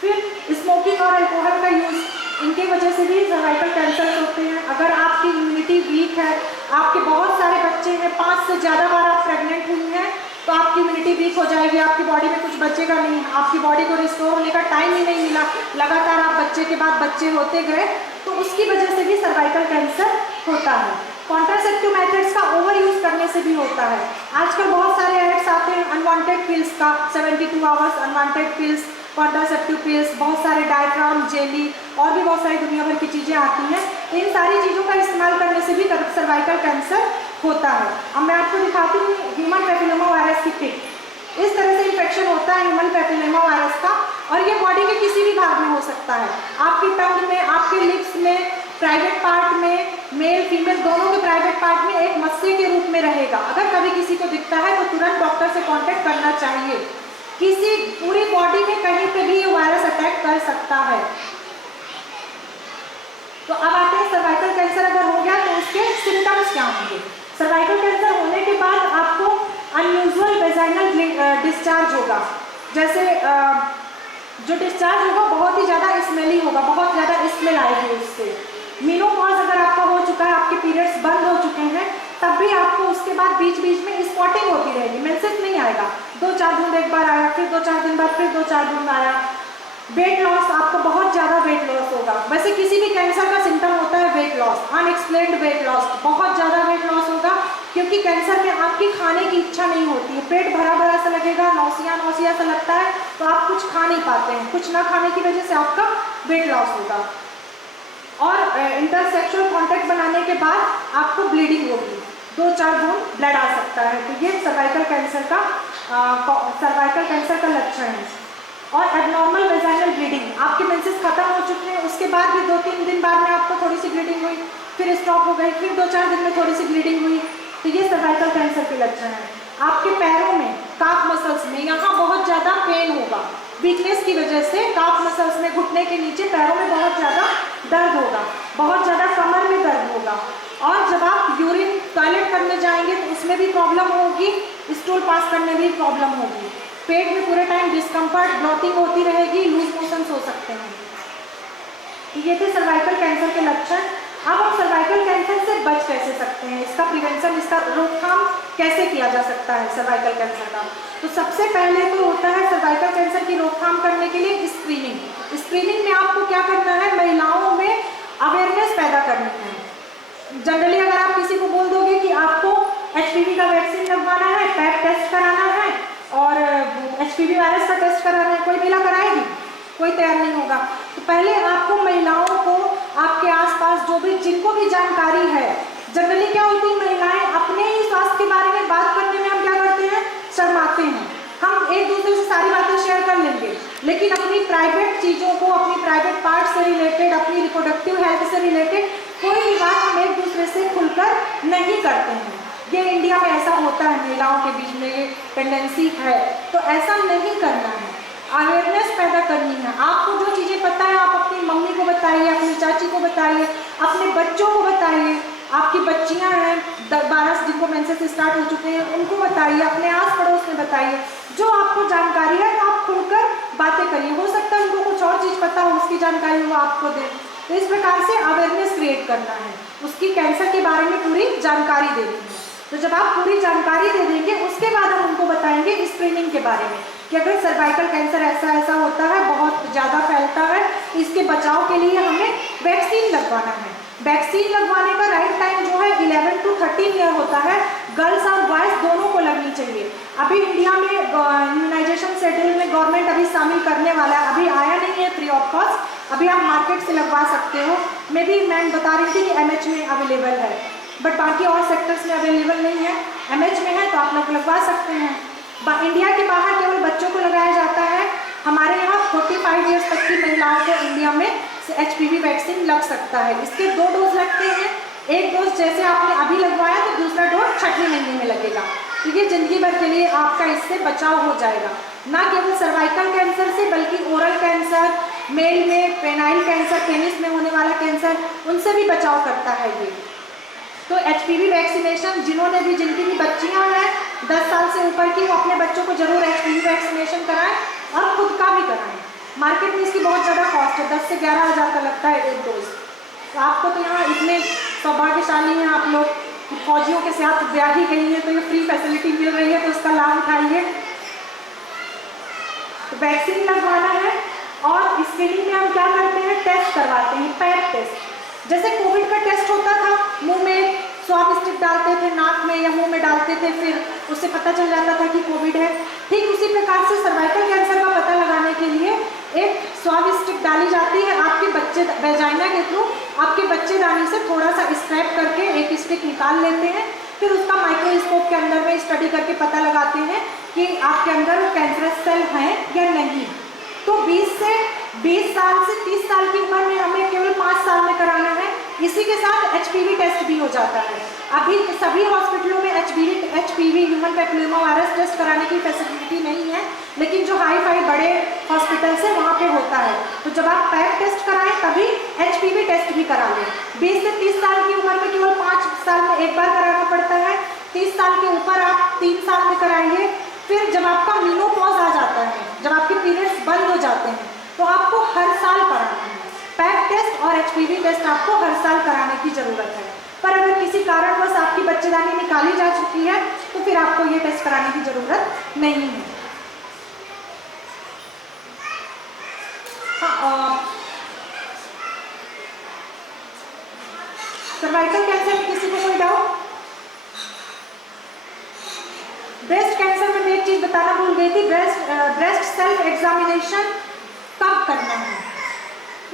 फिर स्मोकिंग और अल्कोहल का यूज़, इनकी वजह से भी सर्वाइकल कैंसर होते हैं। अगर आपकी इम्यूनिटी वीक है, आपके बहुत सारे बच्चे हैं, 5 से ज़्यादा बार आप प्रेग्नेंट हुई हैं, तो आपकी इम्यूनिटी वीक हो जाएगी, आपकी बॉडी में कुछ बचेगा नहीं, आपकी बॉडी को रिस्टोर होने का टाइम ही नहीं मिला, लगातार आप बच्चे के बाद बच्चे होते गए, तो उसकी वजह से भी सर्वाइकल कैंसर होता है। कॉन्ट्रासेप्टिव मेथड्स का ओवर यूज़ करने से भी होता है। आजकल बहुत सारे एड्स आते हैं अनवांटेड पिल्स का, 72 hours unwanted pills, contraceptive pills, बहुत सारे डायफ्राम जेली और भी बहुत सारी दुनिया भर की चीज़ें आती हैं। इन सारी चीज़ों का इस्तेमाल करने से भी सर्वाइकल कैंसर होता है। अब मैं आपको दिखाती हूँ ह्यूमन पैपिलोमा वायरस की पिक। इस तरह से इन्फेक्शन होता है ह्यूमन पैपिलोमा वायरस का, और ये बॉडी के किसी भी भाग में हो सकता है। आपकी टंग में, आपके लिप्स में, प्राइवेट पार्ट में, मेल फीमेल दोनों के प्राइवेट पार्ट में एक मस्से के रूप में रहेगा। अगर कभी किसी को दिखता है तो तुरंत डॉक्टर से कांटेक्ट करना चाहिए। किसी पूरी बॉडी में कहीं पे भी ये वायरस अटैक कर सकता है। तो अब आते हैं सर्वाइकल कैंसर अगर हो गया तो उसके सिम्टम्स क्या होंगे। सर्वाइकल कैंसर होने के बाद आपको अनयूजुअल वेजाइनल डिस्चार्ज होगा। जैसे जो डिस्चार्ज होगा बहुत ही ज़्यादा स्मेली होगा, बहुत ज़्यादा स्मेल आएगी उससे। मेनोपॉज अगर आपका हो चुका है, आपके पीरियड्स बंद हो चुके हैं, तब भी आपको उसके बाद बीच बीच में स्पॉटिंग होती रहेगी, मेंसेस नहीं आएगा, 2-4 दिन एक बार आया, फिर 2-4 दिन बाद फिर 2-4 दिन आया। वेट लॉस, आपको बहुत ज़्यादा वेट लॉस होगा। वैसे किसी भी कैंसर का सिम्टम होता है weight loss, unexplained weight loss, बहुत ज़्यादा वेट लॉस होगा, क्योंकि कैंसर में आपकी खाने की इच्छा नहीं होती है, पेट भरा भरा सा लगेगा, नौसिया सा लगता है, तो आप कुछ खा नहीं पाते हैं, कुछ ना खाने की वजह से आपका वेट लॉस होगा। और इंटरसेक्सुअल कॉन्टैक्ट बनाने के बाद आपको ब्लीडिंग होगी, 2-4 बूंद ब्लड आ सकता है। तो ये सर्वाइकल कैंसर का लक्षण है। और एबनॉर्मल वेजाइनल ब्लीडिंग, आपके मेंसेस खत्म हो चुके हैं, उसके बाद भी 2-3 दिन बाद में आपको थोड़ी सी ब्लीडिंग हुई, फिर स्टॉप हो गई, फिर 2-4 दिन में थोड़ी सी ब्लीडिंग हुई, तो ये सर्वाइकल कैंसर के लक्षण है। आपके पैरों में, काफ मसल्स में, यहाँ बहुत ज़्यादा पेन होगा, वीकनेस की वजह से काफ मसल्स में, घुटने के नीचे पैरों में बहुत ज़्यादा दर्द होगा, बहुत ज़्यादा कमर में दर्द होगा। और जब आप यूरिन टॉयलेट करने जाएंगे तो उसमें भी प्रॉब्लम होगी, स्टूल पास करने में भी प्रॉब्लम होगी, पेट में पूरे टाइम डिस्कम्फर्ट, ब्लॉटिंग होती रहेगी, लूज मोशंस हो सकते हैं। ये थे सर्वाइकल कैंसर के लक्षण। अब हम सर्वाइकल कैंसर से बच कैसे सकते हैं, इसका प्रिवेंशन, इसका रोकथाम कैसे किया जा सकता है सर्वाइकल कैंसर का। तो सबसे पहले तो होता है सर्वाइकल कैंसर की रोकथाम करने के लिए स्क्रीनिंग। स्क्रीनिंग में आपको क्या करना है, महिलाओं में अवेयरनेस पैदा करनी है। जनरली अगर आप किसी को बोल दोगे कि आपको HPV का वैक्सीन लगवाना है, पैप टेस्ट कराना है और HPV वायरस का टेस्ट कराना है, कोई महिला कराएगी? कोई तैयार नहीं होगा। तो पहले आपको महिलाओं को, आपके आसपास जो भी, जिनको भी जानकारी है, जनरली क्या होती है, महिलाएं अपने ही स्वास्थ्य के बारे में बात करने में हम क्या करते हैं, शर्माते हैं। हम एक दूसरे से सारी बातें शेयर कर लेंगे, लेकिन अपनी प्राइवेट चीज़ों को, अपनी प्राइवेट पार्ट से रिलेटेड, अपनी रिप्रोडक्टिव हेल्थ से रिलेटेड कोई भी बात हम एक दूसरे से खुलकर नहीं करते हैं। ये इंडिया में ऐसा होता है, महिलाओं के बीच में ये टेंडेंसी है, तो ऐसा नहीं करना है। अवेयरनेस पैदा करनी है। आपको जो चीज़ें पता है आप अपनी मम्मी को बताइए, अपनी चाची को बताइए, अपने बच्चों को बताइए। आपकी बच्चियां हैं 12 जिनको मेंसेस स्टार्ट हो चुके हैं उनको बताइए, अपने आस पड़ोस में बताइए। जो आपको जानकारी है तो आप खुलकर बातें करिए। हो सकता है उनको कुछ और चीज़ पता हो, उसकी जानकारी वो आपको दें। तो इस प्रकार से अवेयरनेस क्रिएट करना है, उसकी कैंसर के बारे में पूरी जानकारी देनी है। तो जब आप पूरी जानकारी दे देंगे उसके बाद हम उनको बताएंगे स्क्रीनिंग के बारे में कि अगर सर्वाइकल कैंसर ऐसा ऐसा होता है, बहुत ज़्यादा फैलता है, इसके बचाव के लिए हमें वैक्सीन लगवाना है। वैक्सीन लगवाने का राइट टाइम जो है 11 to 13 ईयर होता है। गर्ल्स और बॉयज़ दोनों को लगनी चाहिए। अभी इंडिया में इम्यूनाइजेशन शेड्यूल में गवर्नमेंट अभी शामिल करने वाला है, अभी आया नहीं है फ्री ऑफ कॉस्ट, अभी आप मार्केट से लगवा सकते हो। मे बी मैम बता रही थी कि MH में अवेलेबल है, बट बाकी और सेक्टर्स में अवेलेबल नहीं है। MH में है तो आप लोग लगवा सकते हैं। इंडिया के बाहर केवल बच्चों को लगाया जाता है। हमारे यहाँ 45 ईयर्स तक की महिलाओं को इंडिया में HPV वैक्सीन लग सकता है। इसके 2 डोज लगते हैं। एक डोज जैसे आपने अभी लगवाया तो दूसरा डोज 6वें महीने में लगेगा। तो ये जिंदगी भर के लिए आपका इससे बचाव हो जाएगा, ना केवल सर्वाइकल कैंसर से बल्कि ओरल कैंसर, मेल में पेनाइल कैंसर, पेनिस में होने वाला कैंसर, उनसे भी बचाव करता है ये। तो HPV वैक्सीनेशन जिन्होंने भी, जिनकी भी बच्चियां हैं 10 साल से ऊपर की, वो अपने बच्चों को जरूर HPV वैक्सीनेशन कराएं और खुद का भी कराएं। मार्केट में इसकी बहुत ज़्यादा कॉस्ट है, 10 से 11 हज़ार का लगता है एक डोज। तो आपको तो यहाँ इतने सौभाग्यशाली हैं आप लोग कि फौजियों के साथ ब्याह ही गई है, तो ये फ्री फैसिलिटी मिल रही है, तो उसका लाभ उठाइए। तो वैक्सीन लगवाना है और इसके लिए में हम क्या करते हैं, टेस्ट करवाते हैं, पैप टेस्ट। जैसे कोविड का टेस्ट होता था, मुंह में स्वाब स्टिक डालते थे, नाक में या मुंह में डालते थे, फिर उससे पता चल जाता था कि कोविड है। ठीक उसी प्रकार से सर्वाइकल कैंसर का पता लगाने के लिए एक स्वाब स्टिक डाली जाती है आपके बच्चे वेजाइना के थ्रू। आपके बच्चेदानी से थोड़ा सा स्क्रैप करके एक स्टिक निकाल लेते हैं, फिर उसका माइक्रोस्कोप के अंदर में स्टडी करके पता लगाते हैं कि आपके अंदर कैंसरस सेल हैं या नहीं। तो 20 साल से 30 साल की उम्र में हमें केवल 5 साल में कराना है। इसी के साथ HPV टेस्ट भी हो जाता है। अभी सभी हॉस्पिटलों में HPV human papilloma virus test कराने की फैसिलिटी नहीं है, लेकिन जो हाई फाई बड़े हॉस्पिटल्स हैं वहाँ पे होता है। तो जब आप पैप टेस्ट कराएं तभी HPV टेस्ट भी करा लें। 20 से 30 साल की उम्र में केवल 5 साल में एक बार कराना पड़ता है। 30 साल के ऊपर आप 3 साल में कराइए। फिर जब आपका मेनोपॉज आ जाता है, जब आपके पीरियड्स बंद हो जाते हैं, तो आपको हर साल कराना है। पैप टेस्ट और HPV टेस्ट आपको हर साल कराने की ज़रूरत है। पर अगर किसी कारणवश आपकी बच्चेदानी निकाली जा चुकी है तो फिर आपको ये टेस्ट कराने की ज़रूरत नहीं है। सर्वाइकल कैंसर में किसी को कोई डाउट? ब्रेस्ट कैंसर में मैं एक चीज़ बताना भूल गई थी, ब्रेस्ट सेल्फ एग्जामिनेशन कब करना है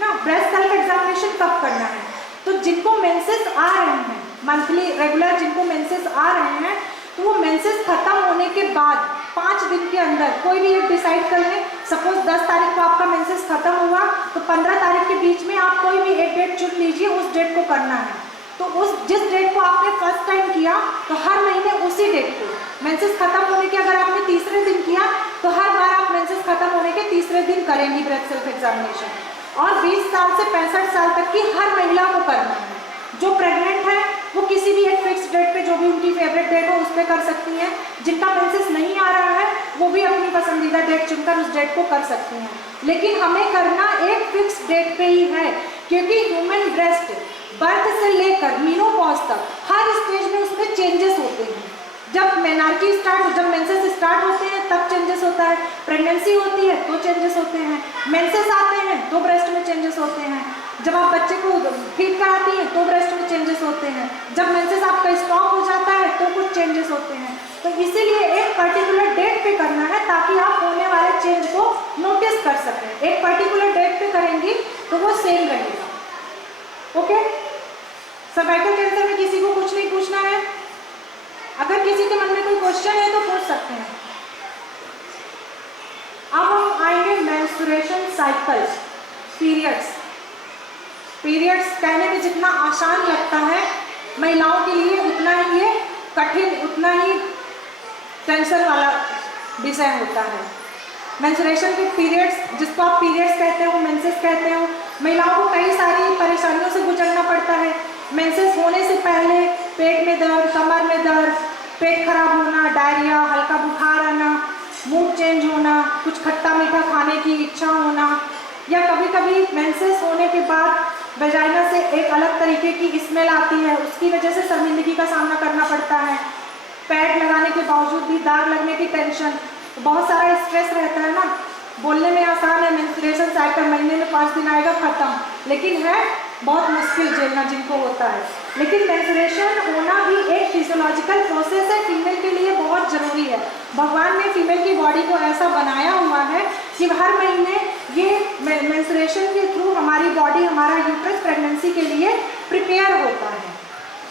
ना, ब्रेस्ट सेल्फ एग्जामिनेशन कब करना है। तो जिनको मेंसेस आ रहे हैं मंथली रेगुलर, जिनको मेंसेस आ रहे हैं, तो वो मेंसेस खत्म होने के बाद 5 दिन के अंदर कोई भी एक डिसाइड कर लें। सपोज 10 तारीख को आपका मेंसेस खत्म हुआ तो 15 तारीख के बीच में आप कोई भी एक डेट चुन लीजिए, उस डेट को करना है। तो उस जिस डेट को आपने फर्स्ट टाइम किया तो हर महीने उसी डेट को, मेंसेस खत्म होने के अगर आपने तीसरे दिन किया तो हर बार आप मेंसेस खत्म होने के तीसरे दिन करेंगी ब्रेस्ट सेल्फ एग्जामिनेशन। और 20 साल से 65 साल तक की हर महिला को करना है। जो प्रेग्नेंट है वो किसी भी एक फिक्स डेट पे, जो भी उनकी फेवरेट डेट हो उस पर कर सकती हैं। जिनका मेंसेस नहीं आ रहा है वो भी अपनी पसंदीदा डेट चुनकर उस डेट को कर सकती हैं। लेकिन हमें करना एक फिक्स डेट पे ही है, क्योंकि ह्यूमन ब्रेस्ट बर्थ से लेकर मेनोपॉज तक हर स्टेज में उसमें चेंजेस होते हैं। जब मेनार्की जब मेंसेस स्टार्ट होते हैं तब चेंजेस होता है, प्रेगनेंसी होती है तो चेंजेस होते हैं, मेंसेस आते हैं तो ब्रेस्ट में चेंजेस होते हैं, जब आप बच्चे को फीड कराती हैं तो ब्रेस्ट में चेंजेस होते हैं, जब मेंसेस आपका स्टॉप हो जाता है तो कुछ चेंजेस होते हैं। तो इसीलिए एक पर्टिकुलर डेट पे करना है ताकि आप होने वाले चेंज को नोटिस कर सकें। एक पर्टिकुलर डेट पे करेंगी तो वो सेम रहेगा। ओके, सर्वाइकल कैंसर में किसी को कुछ नहीं पूछना है? अगर किसी के मन में कोई क्वेश्चन है तो पूछ सकते हैं। अब हम आएंगे मेंस्ट्रुएशन साइकिल्स, पीरियड्स कहने में जितना आसान लगता है महिलाओं के लिए उतना ही ये कठिन उतना ही टेंशन वाला विषय होता है। मेंस्ट्रुएशन के पीरियड्स, जिसको आप पीरियड्स कहते हो, मेंसेस कहते हो, महिलाओं को कई सारी परेशानियों से गुजरना पड़ता है। मेंसेस होने से पहले पेट में दर्द, कमर में दर्द, पेट खराब होना, डायरिया, हल्का बुखार आना, मूड चेंज होना, कुछ खट्टा मीठा खाने की इच्छा होना, या कभी कभी मेंसेस होने के बाद वेजाइना से एक अलग तरीके की स्मेल आती है, उसकी वजह से शर्मिंदगी का सामना करना पड़ता है। पैड लगाने के बावजूद भी दाग लगने की टेंशन, बहुत सारा स्ट्रेस रहता है ना। बोलने में आसान है, मेंस्ट्रुएशन साइकिल महीने में 5 दिन आएगा खत्म, लेकिन है बहुत मुश्किल झेलना जिनको होता है। लेकिन मेंस्ट्रुएशन होना भी एक फिजियोलॉजिकल प्रोसेस है, फीमेल के लिए बहुत ज़रूरी है। भगवान ने फीमेल की बॉडी को ऐसा बनाया हुआ है कि हर महीने ये मेंस्ट्रुएशन के थ्रू हमारी बॉडी, हमारा यूट्रस प्रेगनेंसी के लिए प्रिपेयर होता है।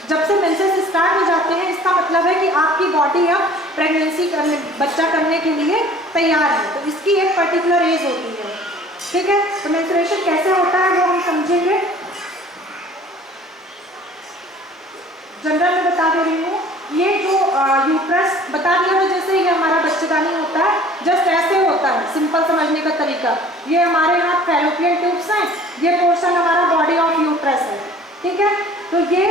जब से मेंसेस स्टार्ट हो जाते हैं, इसका मतलब है कि आपकी बॉडी अब प्रेगनेंसी करने, बच्चा करने के लिए तैयार है। तो इसकी एक पर्टिकुलर एज होती है, ठीक है। तो मेंस्ट्रुएशन कैसे होता है वो हम समझेंगे। जनरल में बता दे रही हूँ, ये जो यूट्रस बता दिया है, जैसे ये हमारा बच्चेदानी होता है, जस्ट ऐसे होता है, सिंपल समझने का तरीका। ये हमारे यहाँ फैलोपियन ट्यूब्स हैं, ये पोर्शन हमारा बॉडी ऑफ यूट्रस है, ठीक है। तो ये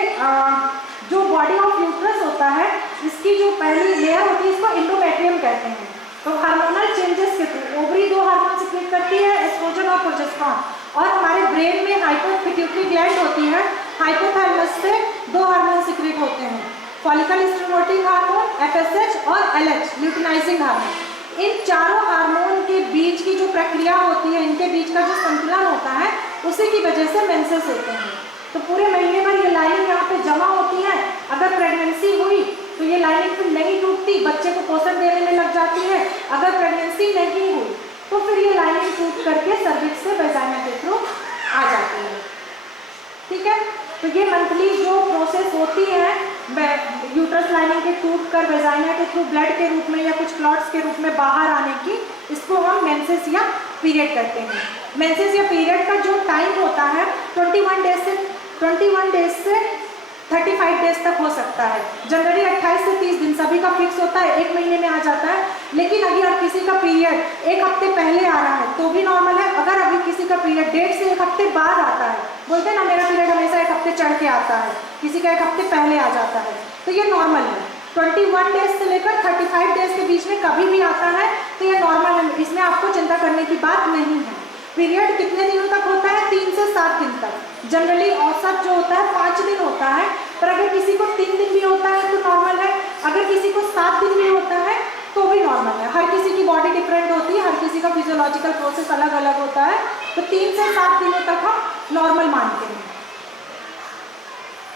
जो बॉडी ऑफ यूट्रस होता है, इसकी जो पहली लेयर होती है, इसको एंडोमेट्रियम कहते हैं। तो हार्मोनल चेंजेस के थ्रू ओवरी 2 हार्मोन सिक्रेट करती है, एस्ट्रोजन और प्रोजेस्टेरॉन, और हमारे ब्रेन में हाइपोपिट्यूटरी ग्लैंड होती है, हाइपोथैलेमस से 2 हार्मोन सिक्रेट होते हैं, फॉलिकल स्टिमुलेटिंग हार्मोन FSH और LH ल्यूटिनाइजिंग हार्मोन। इन चारों हार्मोन के बीच की जो प्रक्रिया होती है, इनके बीच का जो संतुलन होता है, उसी की वजह से मेंसेस होते हैं। तो पूरे महीने भर ये लाइनिंग यहाँ पे जमा होती है। अगर प्रेगनेंसी हुई तो ये लाइनिंग फिर नहीं टूटती, बच्चे को पोषण देने में लग जाती है। अगर प्रेगनेंसी नहीं हुई तो फिर ये लाइनिंग टूट करके सर्विक्स से वेजाइना के थ्रू आ जाती है, ठीक है। तो ये मंथली जो प्रोसेस होती है यूट्रस लाइनिंग के टूट कर वेजाइना के थ्रू ब्लड के रूप में या कुछ क्लॉट्स के रूप में बाहर आने की, इसको हम मेंसेस या पीरियड कहते हैं। मेंसेस या पीरियड का जो टाइम होता है 21 डेज से 35 डेज तक हो सकता है। जनरली 28 से 30 दिन सभी का फिक्स होता है, 1 महीने में आ जाता है। लेकिन अगर किसी का पीरियड 1 हफ्ते पहले आ रहा है तो भी नॉर्मल है। अगर अभी किसी का पीरियड 1.5 से 1 हफ्ते बाद आता है, बोलते हैं ना मेरा पीरियड हमेशा 1 हफ्ते चढ़ के आता है, किसी का 1 हफ्ते पहले आ जाता है, तो ये नॉर्मल है। 21 डेज से लेकर 35 डेज के बीच में कभी भी आता है तो ये नॉर्मल है, इसमें आपको चिंता करने की बात नहीं है। पीरियड कितने दिनों तक होता है? 3 से 7 दिन तक। जनरली औसत जो होता है 5 दिन होता है, पर अगर किसी को 3 दिन भी होता है तो नॉर्मल है, अगर किसी को 7 दिन भी होता है तो भी नॉर्मल है। हर किसी की बॉडी डिफरेंट होती है, हर किसी का फिजियोलॉजिकल प्रोसेस अलग अलग होता है, तो 3 से 7 दिनों तक हम नॉर्मल मानते हैं।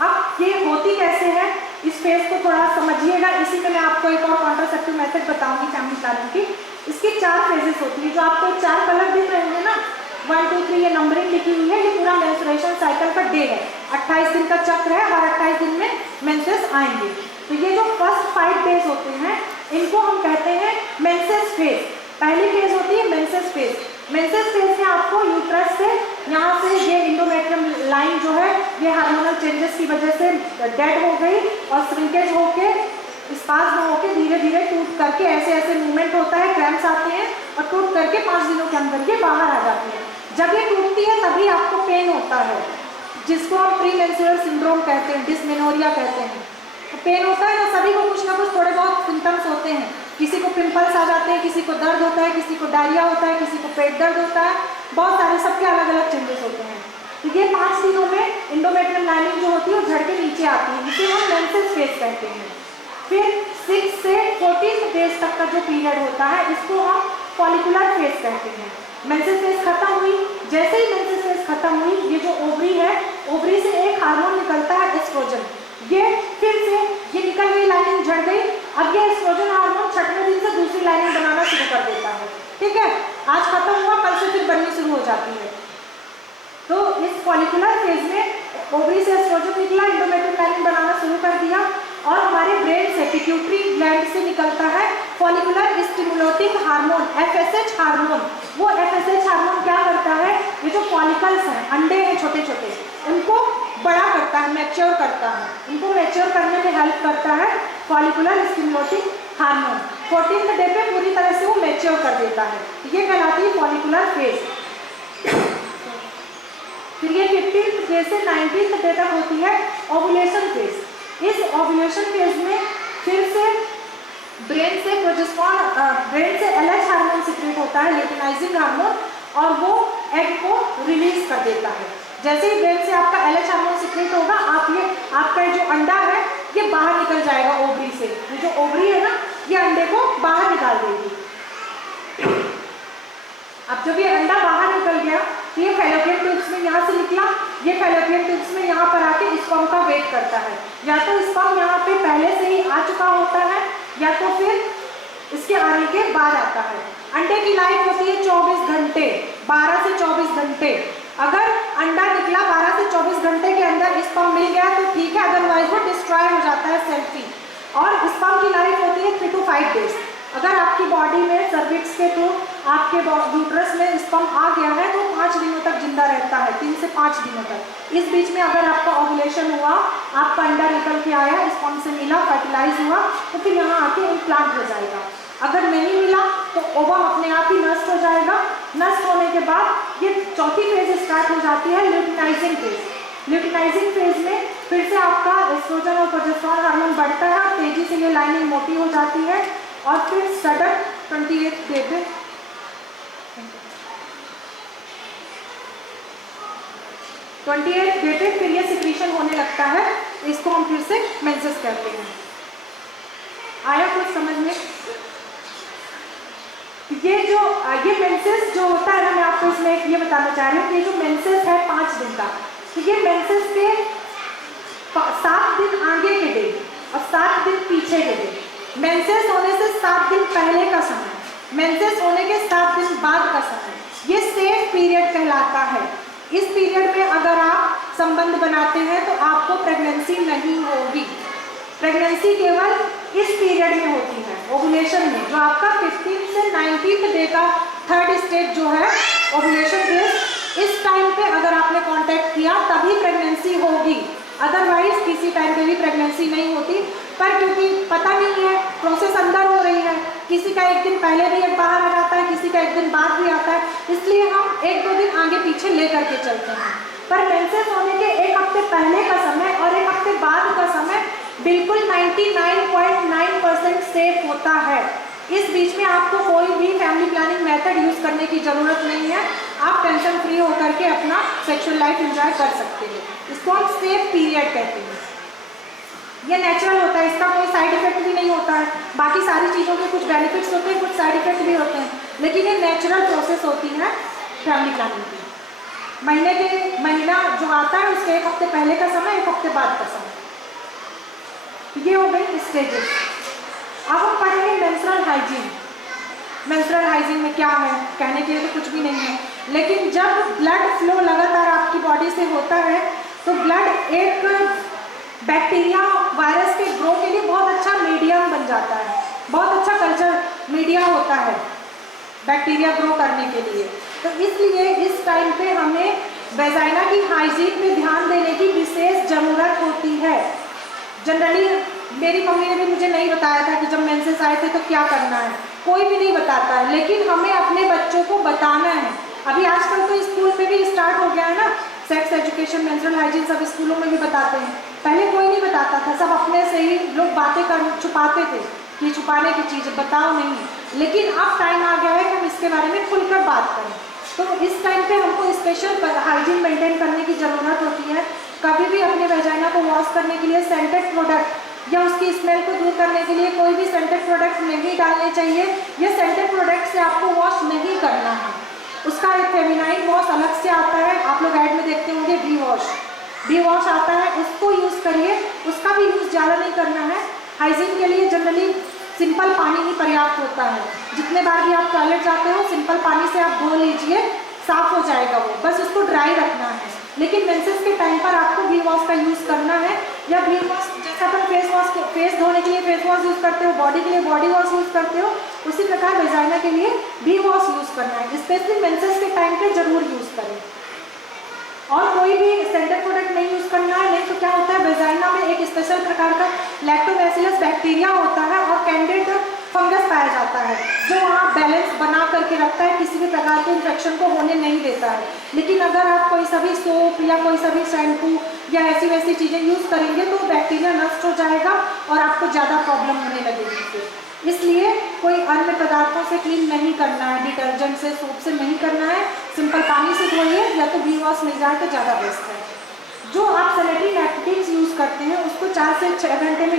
अब ये होती कैसे है, इस फेज को थोड़ा समझिएगा। इसी में मैं आपको एक और कॉन्ट्रासेप्टिव मेथड बताऊंगी फैमिली प्लानिंग की। इसकी 4 फेजेस होती है, जो आपको 4 कलर दिख रहे हैं ना, 1 2 3 ये नंबरिंग लिखी हुई है, ये पूरा मेंस्ट्रुएशन साइकिल का डे है। 28 दिन का चक्र है, हर 28 दिन में मेंसेस आएंगे। तो ये जो फर्स्ट 5 डेज होते हैं, इनको हम कहते हैं मेंसेस फेज। पहली फेज होती है मेंसेस फेज। मेंसेस फेज में आपको यूट्रस से यहाँ से ये इंडोमेट्रियम लाइन जो है, ये हार्मोनल चेंजेस की वजह से डेड हो गई और श्रिंकेज होके, स्पाज्म होके धीरे धीरे टूट करके ऐसे ऐसे मूवमेंट होता है, क्रैम्प्स आते हैं और टूट करके 5 दिनों के अंदर ये बाहर आ जाती है। जब ये टूटती है तभी आपको पेन होता है, जिसको हम प्री मेंस्ट्रुअल सिंड्रोम कहते हैं, डिस्मेनोरिया कहते हैं। तो पेन होता है ना, सभी को कुछ ना कुछ थोड़े बहुत सिम्टम्स होते हैं। किसी को पिंपल्स आ जाते हैं, किसी को दर्द होता है, किसी को डायरिया होता है, किसी को पेट दर्द होता है, बहुत सारे सबके अलग अलग चेंजेस होते हैं। तो ये 5 दिनों में इंडोमेट्रियम लाइनिंग जो होती है वो झड़ के नीचे आती है, जिसे हम मेंसेस फेज कहते हैं। फिर 6 से 14 डेज तक का जो पीरियड होता है, इसको हम फॉलिकुलर फेज कहते हैं। मेंसेस फेज खत्म हुई, जैसे ही मेंसेस फेज खत्म हुई, ये जो ओवरी है, ओवरी से एक हार्मोन निकलता है एस्ट्रोजन। ये फिर से ये निकल गई, लाइनिंग झड़ गई, अब ये एस्ट्रोजन हार्मोन 6वें दिन से दूसरी लाइनिंग बनाना शुरू कर देता है। ठीक है, आज खत्म हुआ, कल से फिर बननी शुरू हो जाती है। तो इस फॉलिकुलर फेज में ओवरी से एस्ट्रोजन निकला, इंडोमेट्रियम लाइनिंग बनाना शुरू कर दिया, और हमारे ब्रेन से पिट्यूटरी ग्लैंड से निकलता है follicular stimulating hormone FSH hormone. वो FSH हार्मोन क्या करता है, ये जो फॉलिकल्स हैं, अंडे हैं छोटे छोटे, उनको बड़ा करता है, मैच्योर करता है, उनको मैच्योर करने में हेल्प करता है follicular stimulating hormone. 14th day पे पूरी तरह से वो मैच्योर कर देता है, ये कहलाती है फॉलिकुलर फेज। फिर ये 15th डे से 19th डे तक होती है ओव्यूलेशन फेज। इस ओव्यूलेशन फेज में फिर से ब्रेन से प्रोजेस्टेरॉन, ब्रेन से LH हार्मोन सिक्रेट होता है, ल्यूटिनाइजिंग हार्मोन, और वो एग को रिलीज कर देता है। जैसे ही ब्रेन से आपका LH हार्मोन सिक्रेट होगा, आपका जो अंडा है ये बाहर निकल जाएगा ओवरी से। ये जो ओवरी है ना, ये अंडे को बाहर निकाल देगी। अब जब ये अंडा बाहर निकल गया तो ये फैलोपियन ट्यूब्स में यहाँ से निकला, ये फैलोपियन ट्यूब्स में यहाँ पर आके स्पर्म का वेट करता है। या तो स्पर्म यहाँ पे पहले से ही आ चुका होता है या तो फिर इसके आने के बाद आता है। अंडे की लाइफ होती है 24 घंटे, 12 से 24 घंटे। अगर अंडा निकला 12 से 24 घंटे के अंदर स्पर्म मिल गया तो ठीक है, अदरवाइज वो डिस्ट्रॉय हो जाता है सेल्फ ही। और स्पर्म की लाइफ होती है 3 to 5 डेज। अगर आपकी बॉडी में सर्विक्स के थ्रू आपके यूट्रस में स्पर्म आ गया है तो 5 दिनों तक जिंदा रहता है, 3 से 5 दिनों तक। इस बीच में अगर आपका ओव्यूलेशन हुआ, आपका अंडा निकल के आया, स्पर्म से मिला, फर्टिलाइज हुआ, तो फिर यहाँ आके इम्प्लांट हो जाएगा। अगर नहीं मिला तो ओवम अपने आप ही नष्ट हो जाएगा। नष्ट होने के बाद ये चौथी फेज स्टार्ट हो जाती है, ल्यूटिनाइजिंग फेज। ल्यूटिनाइजिंग फेज में फिर से आपका एस्ट्रोजन और प्रोजेस्टेरॉन हार्मोन बढ़ता है और तेजी से ये लाइनिंग मोटी हो जाती है। और फिर सडन 28 डे पे 28 डे पे फिर ये सिक्रीशन होने लगता है। इसको हम फिर से मेंसेस कहते हैं। आया कुछ समझ में? ये मेंसेस जो होता है ना, मैं आपको इसमें ये बताना चाह रही हूँ कि ये जो मेंसेस है 5 दिन का, तो ये मेंसेस के 7 दिन आगे के डे और 7 दिन पीछे के डे। मेंसेस होने से 7 दिन पहले का समय, मेंसेस होने के 7 दिन बाद का समय, ये सेफ पीरियड कहलाता है। इस पीरियड में अगर आप संबंध बनाते हैं तो आपको प्रेगनेंसी नहीं होगी। प्रेगनेंसी केवल इस पीरियड में होती है, ओव्यूलेशन में, जो आपका 15 से 19th डे का 3rd स्टेज जो है ओव्यूलेशन फेज। इस टाइम पे अगर आपने कांटेक्ट किया तभी प्रेगनेंसी होगी, अदरवाइज किसी टाइम पे भी प्रेगनेंसी नहीं होती। पर क्योंकि पता नहीं है, प्रोसेस अंदर हो रही है, किसी का 1 दिन पहले भी एक बाहर आ जाता है, किसी का 1 दिन बाद भी आता है, इसलिए हम 1-2 दिन आगे पीछे लेकर के चलते हैं। पर मेंसेस होने के 1 हफ्ते पहले का समय और 1 हफ्ते बाद का समय बिल्कुल 99.9% सेफ होता है। इस बीच में आपको कोई भी फैमिली प्लानिंग मेथड यूज करने की जरूरत नहीं है। आप टेंशन फ्री होकर के अपना सेक्सुअल लाइफ एंजॉय कर सकते हैं। इसको हम सेफ पीरियड कहते हैं। ये नेचुरल होता है, इसका कोई साइड इफेक्ट भी नहीं होता है। बाकी सारी चीज़ों के कुछ बेनिफिट्स होते हैं, कुछ साइड इफेक्ट भी होते हैं, लेकिन ये नेचुरल प्रोसेस होती है फैमिली प्लानिंग की। महीना जो आता है उसके 1 हफ्ते पहले का समय, 1 हफ्ते बाद का समय। ये हो गई स्टेजेस। अब हम पढ़ेंगे मेंस्ट्रुअल हाइजीन। मेंस्ट्रुअल हाइजीन में क्या है, कहने के लिए तो कुछ भी नहीं है, लेकिन जब ब्लड फ्लो लगातार आपकी बॉडी से होता है तो ब्लड एक बैक्टीरिया वायरस के ग्रो के लिए बहुत अच्छा मीडियम बन जाता है, बहुत अच्छा कल्चर मीडिया होता है बैक्टीरिया ग्रो करने के लिए। तो इसलिए इस टाइम पे हमें वेजाइना की हाइजीन पे ध्यान देने की विशेष ज़रूरत होती है। जनरली मेरी मम्मी ने भी मुझे नहीं बताया था कि जब मेंसेस आए थे तो क्या करना है, कोई भी नहीं बताता है, लेकिन हमें अपने बच्चों को बताना है। अभी आजकल तो स्कूल में भी स्टार्ट हो गया है ना, सेक्स एजुकेशन, मेंस्ट्रुअल हाइजीन सब स्कूलों में भी बताते हैं। पहले कोई नहीं बताता था, सब अपने से ही लोग बातें कर छुपाते थे कि छुपाने की चीज़ बताओ नहीं। लेकिन अब टाइम आ गया है कि हम इसके बारे में खुलकर बात करें। तो इस टाइम पे हमको स्पेशल हाइजीन मेंटेन करने की ज़रूरत होती है। कभी भी अपने वेजाइना को वॉश करने के लिए सेंटेड प्रोडक्ट या उसकी स्मेल को दूर करने के लिए कोई भी सेंटेड प्रोडक्ट नहीं डालने चाहिए। ये सेंटेड प्रोडक्ट से आपको वॉश नहीं करना है, उसका एक फेमिनाइन वॉश अलग से आता है, आप लोग ऐड में देखते होंगे वी वॉश आता है, उसको यूज़ करिए। उसका भी यूज़ ज़्यादा नहीं करना है। हाइजीन के लिए जनरली सिंपल पानी ही पर्याप्त होता है। जितने बार भी आप टॉयलेट जाते हो सिंपल पानी से आप धो लीजिए, साफ़ हो जाएगा वो, बस उसको ड्राई रखना है। लेकिन मेंसेस के टाइम पर आपको वी वॉश का यूज़ करना है, या वी वॉश जैसे अपन फेस धोने के लिए फेस वॉश यूज़ करते हो, बॉडी के लिए बॉडी वॉश यूज़ करते हो, उसी प्रकार वेजाइना के लिए वी वॉश यूज़ करना है। स्पेशली मेंसेस के टाइम पे ज़रूर यूज़ करें। और कोई भी सेंटर प्रोडक्ट नहीं यूज़ करना है, नहीं तो क्या होता है वेजाइना में एक स्पेशल प्रकार का लैक्टोबैसिलस बैक्टीरिया होता है और कैंडिड फंगस पाया जाता है, जो वहाँ बैलेंस बना करके रखता है, किसी भी प्रकार के इन्फेक्शन को होने नहीं देता है। लेकिन अगर आप कोई सभी सोप या कोई सभी शैम्पू या ऐसी वैसी चीज़ें यूज़ करेंगे तो बैक्टीरिया नष्ट हो जाएगा और आपको ज़्यादा प्रॉब्लम होने लगेगी फिर। इसलिए कोई अन्य पदार्थों से क्लीन नहीं करना है, डिटर्जेंट से, सोप से नहीं करना है, सिंपल पानी से धोइए या तो वी वॉश मिल जाए तो ज़्यादा बेस्ट है। जो आप सैनिटरी नैपकिन्स यूज़ करते हैं उसको 4 से 6 घंटे में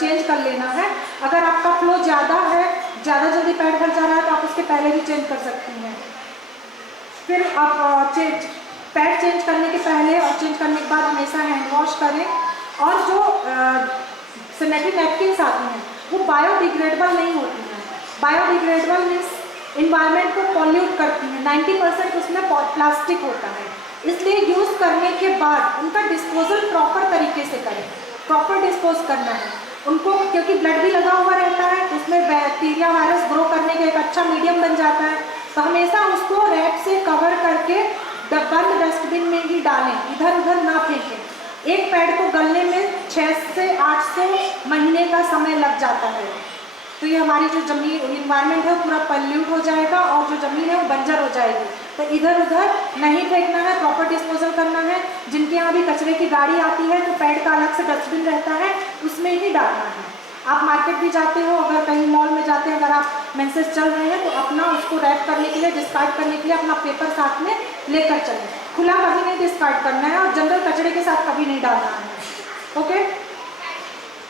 चेंज कर लेना है। अगर आपका फ्लो ज़्यादा है, ज़्यादा जल्दी पैड भर जा रहा है तो आप उसके पहले भी चेंज कर सकती हैं। फिर आप पैड चेंज करने के पहले और चेंज करने के बाद हमेशा हैंड वॉश करें। और जो सैनिटरी नैपकिन्स आती हैं वो बायोडिग्रेडेबल नहीं होती हैं। बायोडिग्रेडेबल मीन्स इन्वायरमेंट को पॉल्यूट करती हैं, 90% उसमें प्लास्टिक होता है। इसलिए यूज़ करने के बाद उनका डिस्पोजल प्रॉपर तरीके से करें, प्रॉपर डिस्पोज करना है उनको, क्योंकि ब्लड भी लगा हुआ रहता है, उसमें बैक्टीरिया वायरस ग्रो करने का एक अच्छा मीडियम बन जाता है। तो हमेशा उसको रैप से कवर करके बंद डस्टबिन में ही डालें, इधर उधर ना फेंकें। एक पैड को गलने में 6 से 800 महीने का समय लग जाता है। तो ये हमारी जो जमीन इन्वायरमेंट है पूरा पल्यूट हो जाएगा और जो ज़मीन है वो बंजर हो जाएगी। तो इधर उधर नहीं फेंकना है, प्रॉपर डिस्पोजल करना है। जिनके यहाँ भी कचरे की गाड़ी आती है तो पैड का अलग से डस्टबिन रहता है, उसमें ही डालना है। आप मार्केट भी जाते हो, अगर कहीं मॉल में जाते हैं, अगर आप मेंसेस चल रहे हैं तो अपना उसको रैप करने के लिए, डिस्कार्ड करने के लिए अपना पेपर साथ में लेकर चलें। खुला कभी नहीं डिस्कार्ड करना है और जनरल कचरे के साथ कभी नहीं डालना है। ओके।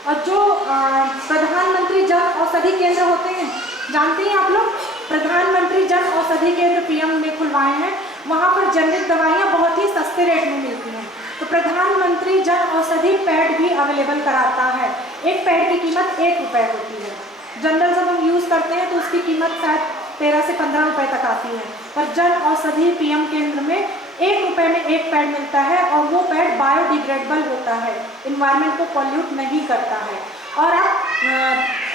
और जो प्रधानमंत्री जन औषधि केंद्र होते हैं, जानते हैं आप लोग, प्रधानमंत्री जन औषधि केंद्र पीएम ने खुलवाए हैं। वहाँ पर जेनरिक दवाइयाँ बहुत ही सस्ते रेट में मिलती हैं। तो प्रधानमंत्री जन औषधि पैड भी अवेलेबल कराता है। एक पैड की कीमत 1 रुपये होती है। जनरल जब हम यूज़ करते हैं तो उसकी कीमत शायद 13 से 15 रुपये तक आती है, पर जन औषधि पीएम केंद्र में 1 रुपये में एक पैड मिलता है और वो पैड बायोडिग्रेडेबल होता है, इन्वायरमेंट को पॉल्यूट नहीं करता है। और आप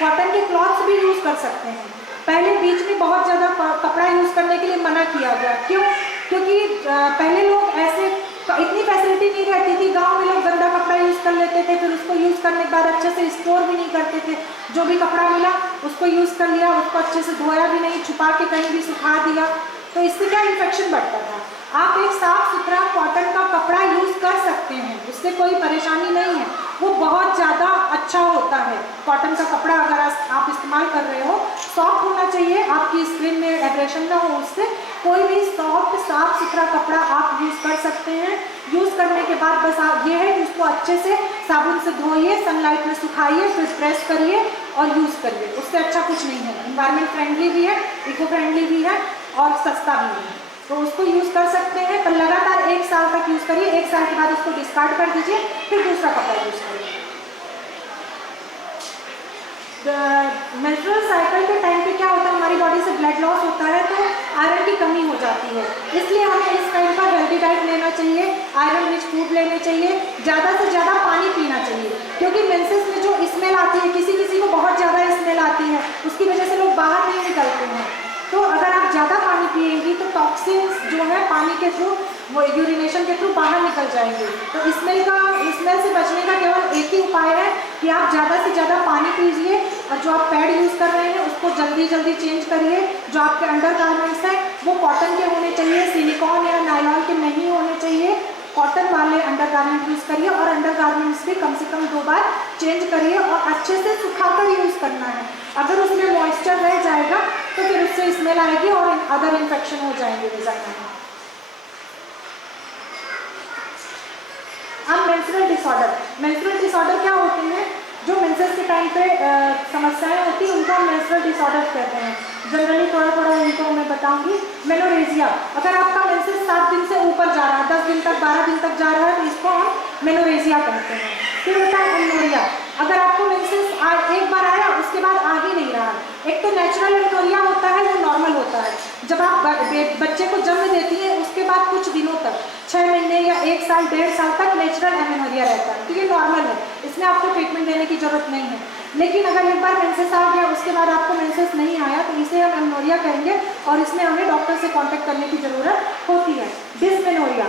कॉटन के क्लॉथ्स भी यूज़ कर सकते हैं। पहले बीच में बहुत ज़्यादा कपड़ा यूज़ करने के लिए मना किया गया, क्यों? क्योंकि पहले लोग ऐसे इतनी फैसिलिटी नहीं रहती थी, गांव में लोग गंदा कपड़ा यूज़ कर लेते थे, फिर उसको यूज़ करने के बाद अच्छे से स्टोर भी नहीं करते थे। जो भी कपड़ा मिला उसको यूज़ कर लिया, उसको अच्छे से धोया भी नहीं, छुपा के कहीं भी सुखा दिया, तो इससे क्या इन्फेक्शन बढ़ता था। आप एक साफ सुथरा कॉटन का कपड़ा यूज़ कर सकते हैं, उससे कोई परेशानी नहीं है, वो बहुत ज़्यादा अच्छा होता है। कॉटन का कपड़ा अगर आप इस्तेमाल कर रहे हो, सॉफ्ट होना चाहिए, आपकी स्किन में एब्रेशन ना हो उससे। कोई भी सॉफ्ट साफ सुथरा कपड़ा आप यूज़ कर सकते हैं। यूज़ करने के बाद बस आप ये है कि उसको अच्छे से साबुन से धोइए, सनलाइट में सुखाइए, फिर प्रेस करिए और यूज़ करिए। उससे अच्छा कुछ नहीं है। इन्वायरमेंट फ्रेंडली भी है, इको फ्रेंडली भी है और सस्ता भी है, तो उसको यूज़ कर सकते हैं। पर लगातार 1 साल तक यूज़ करिए, 1 साल के बाद उसको डिस्कार्ड कर दीजिए, फिर दूसरा कपड़ा यूज़ करिए। मेंस्ट्रुअल साइकिल के टाइम पे क्या होता है, हमारी बॉडी से ब्लड लॉस होता है तो आयरन की कमी हो जाती है। इसलिए हमें इस टाइम पर हेल्दी डाइट लेना चाहिए, आयरन रिच फूड लेने चाहिए, ज़्यादा से ज़्यादा पानी पीना चाहिए। क्योंकि मेंसेस में जो स्मेल आती है, किसी किसी को बहुत ज़्यादा स्मेल आती है, उसकी वजह से लोग बाहर नहीं निकलते हैं। तो अगर आप ज़्यादा पानी पिएंगी तो टॉक्सिन्स जो है पानी के थ्रू, वो यूरिनेशन के थ्रू बाहर निकल जाएंगे। तो स्मेल से बचने का केवल एक ही उपाय है कि आप ज़्यादा से ज़्यादा पानी पीजिए और जो आप पैड यूज़ कर रहे हैं उसको जल्दी जल्दी चेंज करिए। जो आपके अंडर गारमेंट्स हैं वो कॉटन के होने चाहिए, सिलिकॉन या नायलॉन के नहीं होने चाहिए। कॉटन वाले अंडर गारमेंट यूज़ करिए और अंडर गारमेंट्स भी कम से कम 2 बार चेंज करिए और अच्छे से सुखाकर यूज़ करना है। अगर उसमें मॉइस्चर रह जाएगा तो फिर उससे स्मेल आएगी और अदर इन्फेक्शन हो जाएंगे वेजाइना में। अब मेंस्ट्रुअल डिसऑर्डर क्या होते हैं? जो मेंसेस के टाइम पे समस्याएं होती हैं उनको हम मेंस्ट्रुअल डिसऑर्डर कहते हैं। जनरली थोड़ा उनको मैं बताऊंगी। मेनोरेजिया, अगर आपका मेंसेस 7 दिन से ऊपर जा रहा है, 10 दिन तक, 12 दिन तक जा रहा है तो इसको हम मेनोरेजिया कहते हैं। फिर होता है एमेनोरिया, अगर आपको मेंसेस एक बार आया उसके बाद आ ही नहीं रहा। एक तो नेचुरल एमेनोरिया होता है, वो नॉर्मल होता है। जब आप बच्चे को जन्म देती हैं उसके बाद कुछ दिनों तक, 6 महीने या 1 साल 1.5 साल तक नेचुरल एमेनोरिया रहता है, तो ये नॉर्मल है, इसमें आपको ट्रीटमेंट देने की जरूरत नहीं है। लेकिन अगर एक बार मेंसेस आ गया उसके बाद आपको मेंसेस नहीं आया तो इसे हम डिस्मेनोरिया कहेंगे, और इसमें हमें डॉक्टर से कांटेक्ट करने की ज़रूरत होती है। Dysmenorrhoea,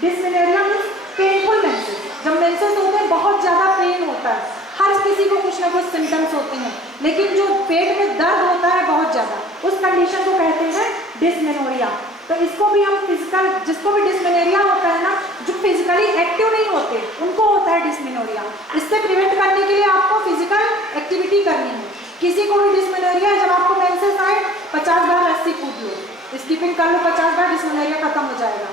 dysmenorrhoea means painful menses. जब मेंसेस होते हैं बहुत ज़्यादा पेन होता है, हर किसी को कुछ ना कुछ सिम्टम्स होते हैं, लेकिन जो पेट में दर्द होता है बहुत ज़्यादा, उस कंडीशन को कहते हैं डिस्मेनोरिया। तो इसको भी हम फिजिकल, जिसको भी डिस्मेनोरिया होता है ना, जो फिजिकली एक्टिव नहीं होते उनको होता है डिस्मेनोरिया। इससे प्रिवेंट करने के लिए आपको फिजिकल एक्टिविटी करनी है। किसी को भी डिस्मेनोरिया है, जब आपको मेंसेस आए 50 बार रस्सी कूद लो, स्किपिंग कर लो 50 बार, डिस्मेनोरिया खत्म हो जाएगा।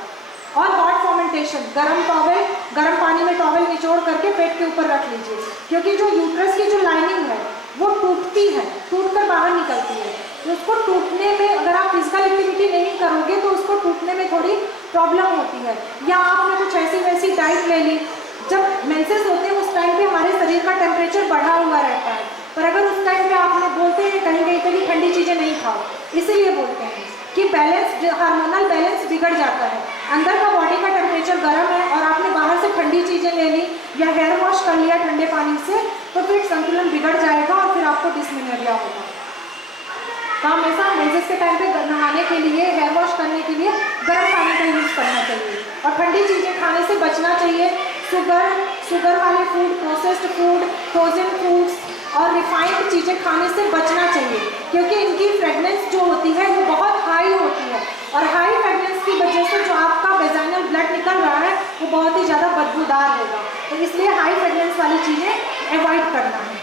और हॉट फॉर्मेंटेशन, गर्म पानी में टॉवेल निचोड़ करके पेट के ऊपर रख लीजिए, क्योंकि जो यूट्रस की जो लाइनिंग है वो टूटती है, टूटकर बाहर निकलती है। तो उसको टूटने में अगर आप फिजिकल एक्टिविटी नहीं करोगे तो उसको टूटने में थोड़ी प्रॉब्लम होती है। या आपने कुछ ऐसी वैसी डाइट ले ली, जब मेंसेस होते हैं उस टाइम पे हमारे शरीर का टेम्परेचर बढ़ा हुआ रहता है, पर अगर उस टाइम पे आपने बोलते हैं कहीं कहीं पे ठंडी चीज़ें नहीं खाओ, इसीलिए बोलते हैं कि बैलेंस, हार्मोनल बैलेंस बिगड़ जाता है। अंदर का बॉडी का टेम्परेचर गर्म है और आपने बाहर से ठंडी चीज़ें ले ली या हेयर वॉश कर लिया ठंडे पानी से, तो फिर संतुलन बिगड़ जाएगा और फिर आपको डिस्मेनोरिया होगा। तो हमेशा मेंसेस के टाइम पे नहाने के लिए, हेयर वॉश करने के लिए गर्म पानी का यूज़ करना चाहिए और ठंडी चीज़ें खाने से बचना चाहिए। शुगर वाले food, processed food, frozen foods और रिफाइंड चीज़ें खाने से बचना चाहिए, क्योंकि इनकी फ्रेगनेंस जो होती है वो बहुत हाई होती है, और हाई फ्रेगनेंस की वजह से जो आपका वेजाइनल ब्लड निकल रहा है वो बहुत ही ज़्यादा बदबूदार होगा। तो इसलिए हाई फ्रेगनेंस वाली चीज़ें अवॉइड करना है।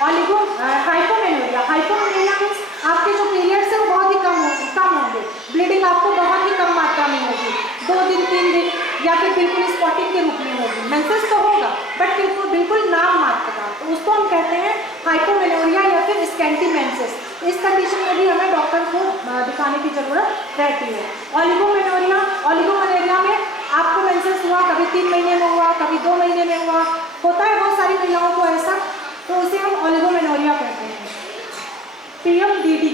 हाइपोमेनोरिया, हाइपोमेनोरिया मीन्स आपके जो पीरियड्स है वो बहुत ही कम होंगे, ब्लीडिंग आपको बहुत ही कम मात्रा में होगी, 2 दिन 3 दिन या फिर बिल्कुल स्पॉटिंग के रूप में होगी। मेंसेस तो होगा बट बिल्कुल नाम मात्र का, तो उसको हम कहते हैं हाइपोमेनोरिया या फिर स्कैंटी मेंसेस। इस कंडीशन में भी हमें डॉक्टर को दिखाने की ज़रूरत रहती है। ओलिगोमेनोरिया में आपको मेंसेस हुआ, कभी 3 महीने में हुआ, कभी 2 महीने में हुआ, होता है बहुत सारी महिलाओं को ऐसा, तो उसे हम ओलिगोमेनोरिया कहते हैं। PMDD,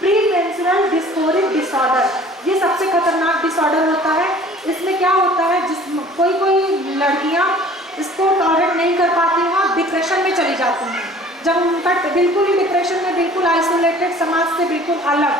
pre menstrual dysphoric disorder, ये सबसे खतरनाक डिसऑर्डर होता है। इसमें क्या होता है, कोई लड़कियां इसको टॉलरेट नहीं कर पाती हैं और डिप्रेशन में चली जाती हैं। जब उनका बिल्कुल ही डिप्रेशन में, बिल्कुल आइसोलेटेड, समाज से बिल्कुल अलग,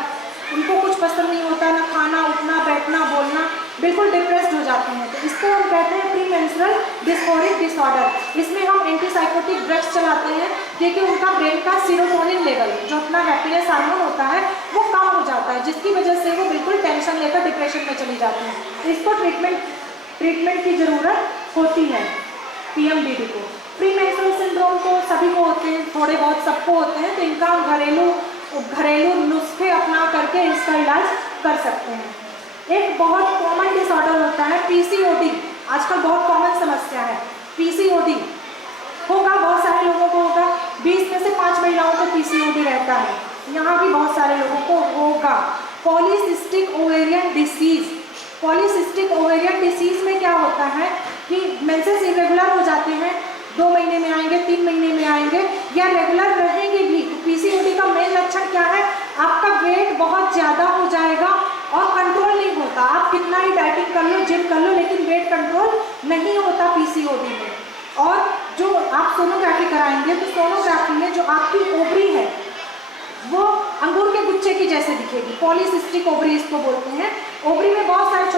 उनको कुछ पसंद नहीं होता, ना खाना, उठना, बैठना, बोलना, बिल्कुल डिप्रेस्ड हो जाते हैं, तो इसको हम कहते हैं प्री मेंस्ट्रुअल डिस्फोरिक डिसऑर्डर। इसमें हम एंटीसाइकोटिक ड्रग्स चलाते हैं, क्योंकि उनका ब्रेन का सीरोटोनिन लेवल, जो अपना हैप्पीनेस हार्मोन होता है, वो कम हो जाता है, जिसकी वजह से वो बिल्कुल टेंशन लेकर डिप्रेशन में चली जाती हैं। तो इसको ट्रीटमेंट की ज़रूरत होती है PMDD को। प्री मेंस्ट्रुअल सिंड्रोम को सभी को होते हैं, थोड़े बहुत सबको होते हैं, तो इनका हम घरेलू नुस्खे अपना करके इसका इलाज कर सकते हैं। एक बहुत कॉमन डिसऑर्डर होता है PCOD, आजकल बहुत कॉमन समस्या है PCOD, होगा बहुत सारे लोगों को होगा, 20 में से 5 महिलाओं को PCOD रहता है, यहाँ भी बहुत सारे लोगों को होगा। Polycystic ovarian disease, polycystic ovarian disease में क्या होता है कि मेंसेस इरेगुलर हो जाते हैं, 2 महीने में आएंगे, 3 महीने में आएंगे, या रेगुलर रहेंगे भी। तो PCOD का मेन लक्षण क्या है, आपका वेट बहुत ज़्यादा हो जाएगा और कंट्रोल नहीं होता। आप कितना ही डाइटिंग कर लो, जिम कर लो, लेकिन वेट कंट्रोल नहीं होता PCOD में। और जो आप सोनोग्राफी कराएंगे तो सोनोग्राफी में जो आपकी ओवरी है वो अंगूर के गुच्छे की जैसे दिखेगी, पॉलीसिस्टिक ओवरी इसको बोलते हैं। ओवरी में बहुत सारे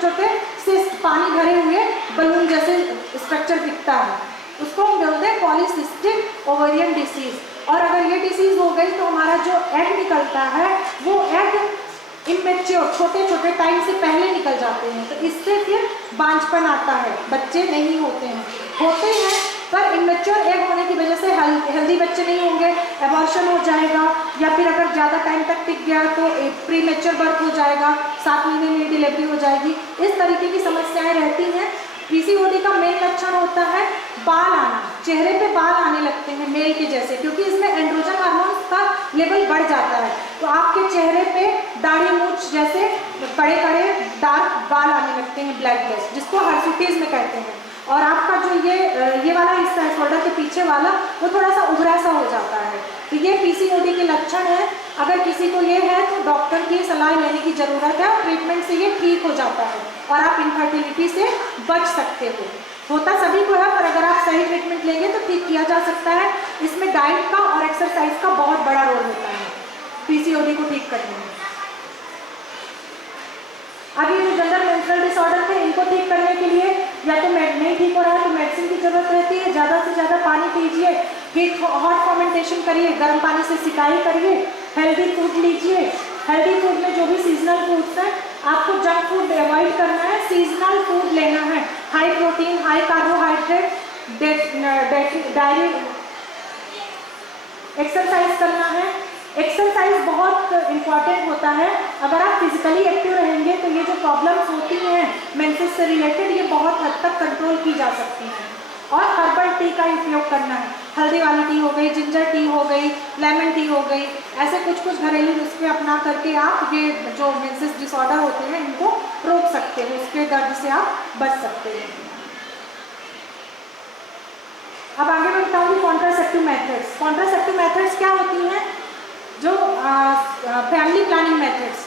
छोटे सिस्ट, पानी भरे हुए बलून जैसे स्ट्रक्चर दिखता है, उसको हम बोलते हैं पॉलीसिस्टिक ओवेरियन डिसीज़। और अगर ये डिसीज़ हो गई तो हमारा जो एग निकलता है वो एग इमेच्योर, छोटे टाइम से पहले निकल जाते हैं, तो इससे फिर बांझपन आता है, बच्चे नहीं होते हैं पर इमेच्योर एग होने की वजह से हेल्दी बच्चे नहीं होंगे, एबॉर्शन हो जाएगा, या फिर अगर ज़्यादा टाइम तक टिक गया तो प्री मेच्योर बर्थ हो जाएगा, 7 महीने में डिलीवरी हो जाएगी। इस तरीके की समस्याएं रहती हैं। PCOD का मेन लक्षण होता है बाल आना, चेहरे पे बाल आने लगते हैं मेल के जैसे, क्योंकि इसमें एंड्रोजन हार्मोन का लेवल बढ़ जाता है, तो आपके चेहरे पे दाढ़ी मूंछ जैसे कड़े डार्क बाल आने लगते हैं, ब्लैक, जिसको हर्सुटीज में कहते हैं। और आपका जो ये वाला हिस्सा है शोल्डर के पीछे वाला, वो थोड़ा सा उभरा सा हो जाता है, तो ये PCOD के लक्षण है। अगर किसी को ये है तो डॉक्टर की सलाह लेने की ज़रूरत है, और ट्रीटमेंट से ये ठीक हो जाता है और आप इनफर्टिलिटी से बच सकते हो। होता सभी को है, पर अगर आप सही ट्रीटमेंट लेंगे तो ठीक किया जा सकता है। इसमें डाइट का और एक्सरसाइज का बहुत बड़ा रोल होता है पीसीओडी को ठीक करने में। अब ये जो जनरल मेंस्ट्रुअल डिसऑर्डर थे, इनको ठीक करने के लिए या तो नहीं ठीक हो रहा है तो मेडिसिन की जरूरत रहती है। ज़्यादा से ज़्यादा पानी पीजिए, हीट हॉट फर्मेंटेशन करिए, गर्म पानी से सिकाई करिए, हेल्दी फूड लीजिए। हेल्दी फूड में जो भी सीजनल फूड्स हैं, आपको जंक फूड अवॉइड करना है, सीजनल फूड लेना है, high protein, high carbohydrate, diary, exercise करना है। एक्सरसाइज बहुत इम्पॉर्टेंट होता है। अगर आप फिजिकली एक्टिव रहेंगे तो ये जो प्रॉब्लम्स होती हैं मेंसेस से रिलेटेड, ये बहुत हद तक कंट्रोल की जा सकती हैं। और हर्बल टी का उपयोग करना है, हल्दी वाली टी हो गई, जिंजर टी हो गई, लेमन टी हो गई, ऐसे कुछ कुछ घरेलू नुस्खे अपना करके आप ये जो मेंसेस डिसऑर्डर होते हैं इनको रोक सकते हैं, इसके दर्द से आप बच सकते हैं। अब आगे मैं बताऊंगी कॉन्ट्रासेप्टिव मेथड्स। कॉन्ट्रासेप्टिव मेथड्स क्या होती हैं? जो फैमिली प्लानिंग मेथड्स,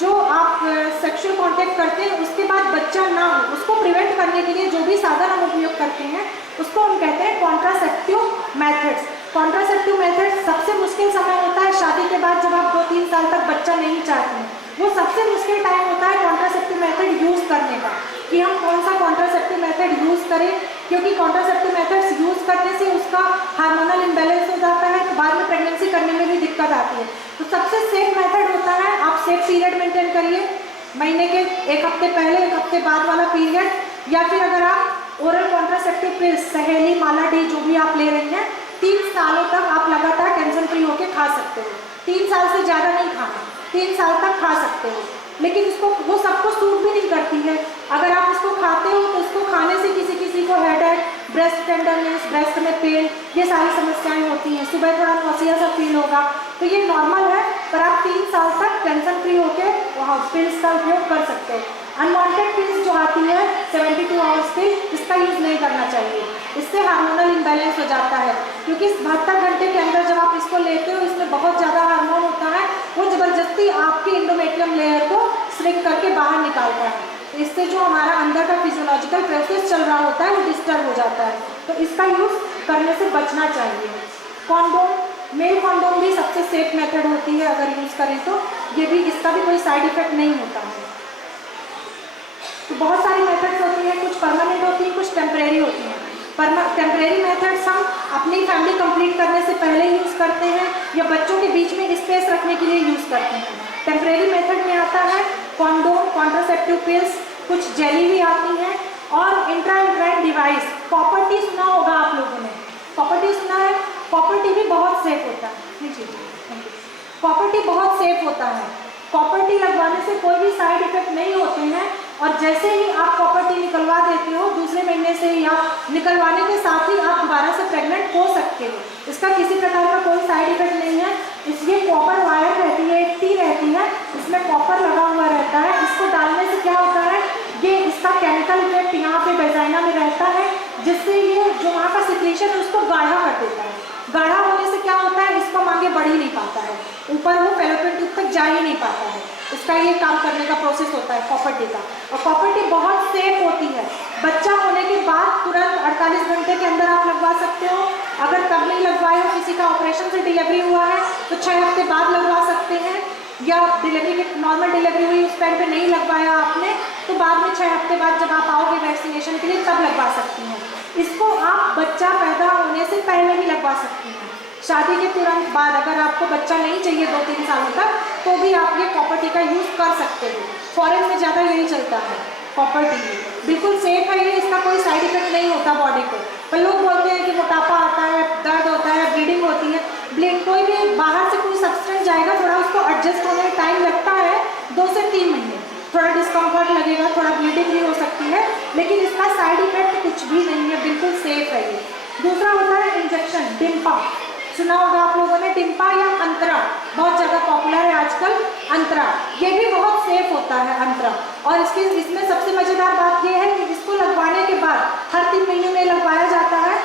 जो आप सेक्सुअल कांटेक्ट करते हैं उसके बाद बच्चा ना हो, उसको प्रिवेंट करने के लिए जो भी साधन हम उपयोग करते हैं उसको हम कहते हैं कॉन्ट्रासेप्टिव मेथड्स। कॉन्ट्रासेप्टिव मेथड्स सबसे मुश्किल समय होता है शादी के बाद, जब आप 2-3 साल तक बच्चा नहीं चाहते हैं, वो सबसे मुश्किल टाइम होता है कॉन्ट्रासेप्टिव मेथड यूज़ करने का, कि हम कौन सा कॉन्ट्रासेप्टिव मेथड यूज़ करें। क्योंकि कॉन्ट्रासेप्टिव मेथड्स यूज़ करने से उसका हार्मोनल इम्बैलेंस हो जाता है, तो बाद में प्रेगनेंसी करने में भी दिक्कत आती है। तो सबसे सेफ मेथड होता है, आप सेफ पीरियड मेंटेन करिए, महीने के 1 हफ्ते पहले 1 हफ्ते बाद वाला पीरियड, या फिर अगर आप ओरल कॉन्ट्रासेप्टिव पिल्स, सहेली, माला डी जो भी आप ले रही हैं, 3 सालों तक आप लगातार टेंशन फ्री होकर खा सकते हो। 3 साल से ज़्यादा नहीं खाना, 3 साल तक खा सकते हो। लेकिन इसको वो सबको सूट भी नहीं करती है। अगर आप इसको खाते हो तो उसको खाने से किसी किसी को हेडेक, ब्रेस्ट टेंडरनेस, ब्रेस्ट में पेन, ये सारी समस्याएं होती हैं। सुबह थोड़ा नौसिया सा फील होगा, तो ये नॉर्मल है, पर आप 3 साल तक टेंशन फ्री होकर पिल्स का उपयोग कर सकते हो। अनवांटेड पिल्स जो आती है 72 आवर्स की, इसका यूज़ नहीं करना चाहिए, इससे हार्मोनल इम्बैलेंस हो जाता है। क्योंकि 72 घंटे के अंदर जब आप इसको लेते हो, इसमें बहुत ज़्यादा हार्मोन होता है, वो ज़बरदस्ती आपकी इंडोमेट्रियम लेयर को श्रिंक करके बाहर निकालता है। इससे जो हमारा अंदर का फिजियोलॉजिकल प्रोसेस चल रहा होता है वो डिस्टर्ब हो जाता है, तो इसका यूज़ करने से बचना चाहिए। कॉन्डोम, मेल कॉन्डोम भी सबसे सेफ मेथड होती है, अगर यूज़ करें तो ये भी, इसका भी कोई साइड इफेक्ट नहीं होता है। तो बहुत सारी मेथड्स होती हैं, कुछ परमानेंट होती हैं, कुछ टेम्परेरी होती हैं। टेम्परेरी मेथड्स हम अपनी फैमिली कंप्लीट करने से पहले यूज़ करते हैं या बच्चों के बीच में स्पेस रखने के लिए यूज़ करते हैं। टेम्परेरी मेथड में आता है कॉन्डोम, कॉन्ट्रासेप्टिव पिल्स, कुछ जेली भी आती हैं, और इंट्रा-यूट्राइन डिवाइस। कॉपर टी सुना होगा आप लोगों ने, कॉपर टी सुना है? कॉपर टी भी बहुत सेफ होता है। जी, कॉपर टी बहुत सेफ होता है। कॉपर टी लगवाने से कोई भी साइड इफेक्ट नहीं होते हैं, और जैसे ही आप कॉपर टी निकलवा देते हो, दूसरे महीने से ही आप निकलवाने के साथ ही आप दोबारा से प्रेग्नेंट हो सकते हो। इसका किसी प्रकार का कोई साइड इफेक्ट नहीं है। इसलिए कॉपर वायर रहती है, एक टी रहती है, इसमें कॉपर लगा हुआ रहता है। इसको डालने से क्या होता है, ये इसका केमिकल इफेक्ट यहाँ पे वेजाइना में रहता है, जिससे ये जो वहाँ का सिक्रीशन है उसको गाढ़ा कर देता है। गाढ़ा होने से क्या होता है, इसको आगे बढ़ ही नहीं पाता है, ऊपर वो फेलोपियन ट्यूब तक जा ही नहीं पाता है। इसका ये काम करने का प्रोसेस होता है कॉपर टी का। और कॉपर टी बहुत सेफ होती है। बच्चा होने के बाद तुरंत 48 घंटे के अंदर आप लगवा सकते हो। अगर तब नहीं लगवाए हो, किसी का ऑपरेशन से डिलीवरी हुआ है, तो 6 हफ्ते बाद लगवा सकते हैं, या डिलीवरी की नॉर्मल डिलीवरी हुई उस टाइम पे नहीं लगवाया आपने, तो बाद में 6 हफ्ते बाद जब आप आओगे वैक्सीनेशन के लिए तब लगवा सकती हैं। इसको आप बच्चा पैदा होने से पहले भी लगवा सकती हैं। शादी के तुरंत बाद अगर आपको बच्चा नहीं चाहिए 2-3 सालों तक, तो भी आप ये कॉपर टी का यूज़ कर सकते हो। फॉरेन में ज़्यादा यही चलता है कॉपर टी, बिल्कुल सेफ है ये, इसका कोई साइड इफेक्ट नहीं होता बॉडी को। पर लोग बोलते हैं कि मोटापा आता है, दर्द होता है, ब्लीडिंग होती है। कोई भी बाहर से कोई सब्सटेंस जाएगा, थोड़ा उसको एडजस्ट होने में टाइम लगता है, 2 से 3 महीने, थोड़ा डिस्कम्फर्ट लगेगा, थोड़ा ब्लीडिंग भी हो सकती है, लेकिन इसका साइड इफेक्ट कुछ भी नहीं है, बिल्कुल सेफ है ये। दूसरा होता है इंजेक्शन, डिम्पा, सुना होगा आप लोगों ने, डिम्पा या अंतरा, बहुत ज़्यादा पॉपुलर है आजकल अंतरा। ये भी बहुत सेफ होता है अंतरा, और इसमें सबसे मज़ेदार बात ये है कि इसको लगवाने के बाद हर 3 महीने में लगवाया जाता है।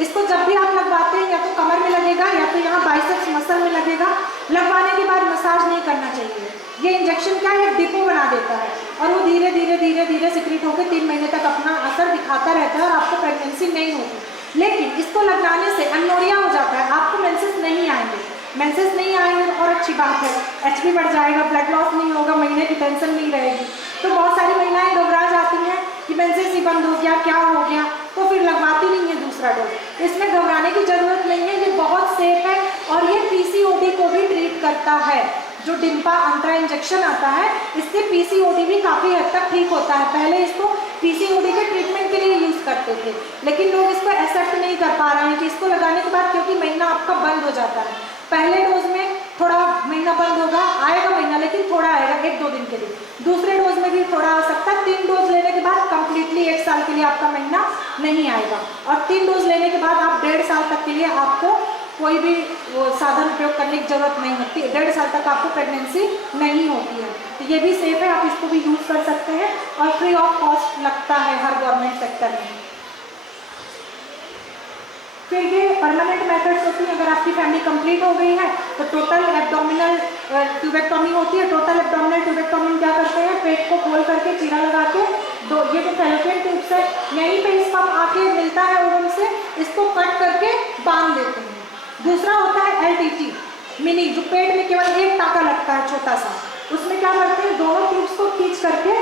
इसको जब भी आप लगवाते हैं, या तो कमर में लगेगा या तो यहाँ बाइसेप्स मसल में लगेगा। लगवाने के बाद मसाज नहीं करना चाहिए। ये इंजेक्शन क्या है, डिपो बना देता है। और वो धीरे धीरे धीरे धीरे सिक्रीट होकर 3 महीने तक अपना असर दिखाता रहता है और आपको प्रेगनेंसी नहीं होती। लेकिन इसको लगाने से अनोरिया हो जाता है, आपको मेंसेस नहीं आएंगे। मेंसेस नहीं आएंगे और अच्छी बात है, एचपी बढ़ जाएगा, ब्लड लॉस नहीं होगा, महीने की टेंशन नहीं रहेगी। तो बहुत सारी महिलाएं घबरा जाती हैं कि मेंसेस ही बंद हो गया, क्या हो गया, तो फिर लगवाती नहीं है दूसरा डोज। इसमें घबराने की जरूरत नहीं है, ये बहुत सेफ है और ये पीसीओडी को भी ट्रीट करता है। जो डिम्पा अंतरा इंजेक्शन आता है, इससे पीसीओडी भी काफ़ी हद तक ठीक होता है। पहले इसको पीसीओडी के ट्रीटमेंट के लिए यूज़ करते थे, लेकिन लोग इसको एक्सेप्ट नहीं कर पा रहे हैं कि इसको लगाने के बाद, क्योंकि महीना आपका बंद हो जाता है। पहले डोज में थोड़ा महीना बंद होगा, आएगा महीना, लेकिन थोड़ा आएगा 1-2 दिन के लिए। दूसरे डोज में भी थोड़ा आ सकता है। 3 डोज लेने के बाद कंप्लीटली 1 साल के लिए आपका महीना नहीं आएगा, और 3 डोज लेने के बाद आप 1.5 साल तक के लिए आपको कोई भी वो साधन उपयोग करने की जरूरत नहीं होती। 1.5 साल तक आपको प्रेगनेंसी नहीं होती है। तो ये भी सेफ है, आप इसको भी यूज़ कर सकते हैं और फ्री ऑफ कॉस्ट लगता है हर गवर्नमेंट सेक्टर में। फिर ये परमानेंट मेथड्स होती हैं। अगर आपकी फैमिली कंप्लीट हो गई है तो टोटल एब्डोमिनल ट्यूबेक्टोमी होती है। टोटल एब्डोमिनल ट्यूबेक्टोमी क्या करते हैं, पेट को खोल करके चीरा लगा के ये जो फैलोपियन ट्यूब्स है यहीं पे इसका आके मिलता है ओवम से, इसको कट करके बांध देते हैं। दूसरा होता है एलटीटी मिनी, जो पेट में केवल एक टाका लगता है छोटा सा। उसमें क्या करते हैं, दोनों ट्यूब्स को खींच करके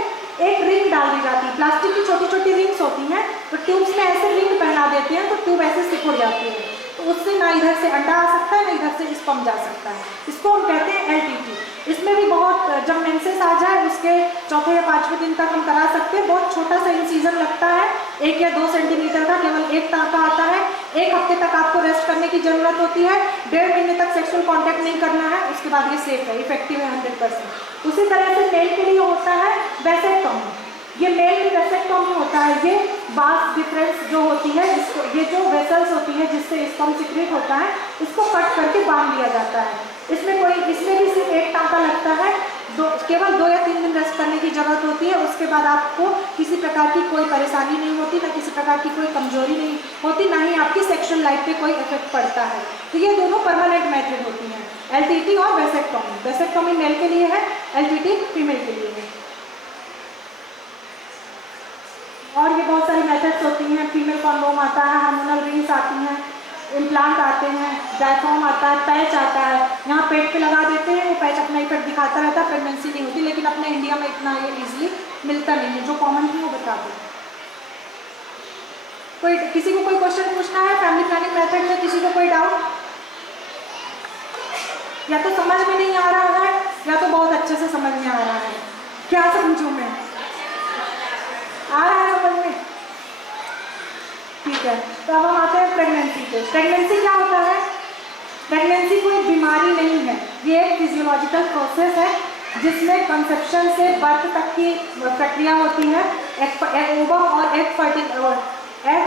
एक रिंग डाल दी जाती है। प्लास्टिक की छोटी छोटी रिंग्स होती हैं, तो ट्यूब्स में ऐसे रिंग पहना देते हैं, तो ट्यूब ऐसे सिकुड़ जाती है। तो उससे ना इधर से अंडा आ सकता है, ना इधर से स्पर्म जा सकता है। इसको हम कहते हैं एलटीटी। इसमें भी बहुत, जब मेंसेस आ जाए उसके चौथे या 5वें दिन तक हम करा सकते हैं। बहुत छोटा सा इंसीजन लगता है, 1 या 2 सेंटीमीटर का, केवल एक टाँका आता है। 1 हफ्ते तक आपको रेस्ट करने की जरूरत होती है। 1.5 महीने तक सेक्सुअल कॉन्टैक्ट नहीं करना है, उसके बाद ये सेफ है, इफेक्टिव है 100%। उसी तरह से मेल के लिए होता है वेसेक्टोमी। ये मेल में वेसेक्टोमी होता है। ये वास डिफरेंस जो होती है, इसको, ये जो वेसल्स होती है जिससे स्पर्म सिक्रेट होता है, इसको कट करके बांध दिया जाता है। इसमें भी सिर्फ एक टाँका लगता है। केवल 2 या 3 दिन रेस्ट करने की जरूरत होती है। उसके बाद आपको किसी प्रकार की कोई परेशानी नहीं होती, ना किसी प्रकार की कोई कमजोरी नहीं होती, ना ही आपकी सेक्सुअल लाइफ पे कोई इफेक्ट पड़ता है। तो ये दोनों परमानेंट मेथड होती हैं, एलटीटी और वेसेक्टोमी। वेसेक्टोमी मेल के लिए है, एलटीटी फीमेल के लिए है। और ये बहुत सारी मेथड्स होती हैं। फीमेल कॉन्डोम आता है, हार्मोनल रिंग्स आती हैं, इम्प्लांट आते हैं, डायफ्राम आता है, पैच आता है। यहाँ पेट पे लगा देते हैं, वो पैच अपना इफेक्ट दिखाता रहता है, प्रेगनेंसी नहीं होती। लेकिन अपने इंडिया में इतना ये ईजिली मिलता नहीं है। जो कॉमन है वो बता दें। किसी को कोई क्वेश्चन पूछना है फैमिली प्लानिंग मेथड में? किसी को कोई डाउट? या तो समझ में नहीं आ रहा है या तो बहुत अच्छे से समझ में आ रहा है। क्या समझूं मैं? आ रहा है समझ में? ठीक है, तो अब हम आते हैं प्रेगनेंसी पे। प्रेगनेंसी क्या होता है? प्रेगनेंसी कोई बीमारी नहीं है, ये एक फिजियोलॉजिकल प्रोसेस है जिसमें कंसेप्शन से बर्थ तक की प्रक्रिया होती है। ओवम और एग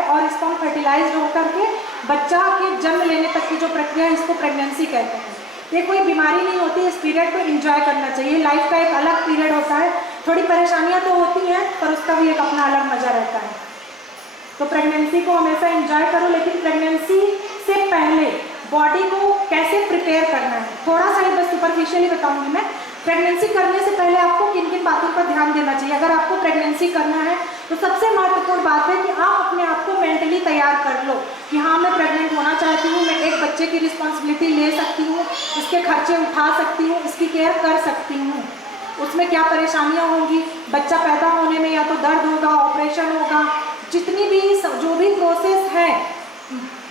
और स्पर्म फर्टिलाइज्ड होकर के बच्चा के जन्म लेने तक की जो प्रक्रिया है, इसको प्रेगनेंसी कहते हैं। ये कोई बीमारी नहीं होती, इस पीरियड को एंजॉय करना चाहिए। लाइफ का एक अलग पीरियड होता है। थोड़ी परेशानियां तो होती हैं, पर उसका भी एक अपना अलग मजा रहता है। तो प्रेगनेंसी को हमेशा एंजॉय करो, लेकिन प्रेगनेंसी से पहले बॉडी को कैसे प्रिपेयर करना है थोड़ा सा ही बस सुपरफिशियली बताऊंगी मैं। प्रेगनेंसी करने से पहले आपको किन किन बातों पर ध्यान देना चाहिए। अगर आपको प्रेगनेंसी करना है तो सबसे महत्वपूर्ण बात है कि आप अपने आप को मेंटली तैयार कर लो कि हाँ, मैं प्रेग्नेंट होना चाहती हूँ, मैं एक बच्चे की रिस्पॉन्सिबिलिटी ले सकती हूँ, इसके खर्चे उठा सकती हूँ, इसकी केयर कर सकती हूँ। उसमें क्या परेशानियाँ होंगी, बच्चा पैदा होने में या तो दर्द होगा, ऑपरेशन होगा, जितनी भी जो भी प्रोसेस है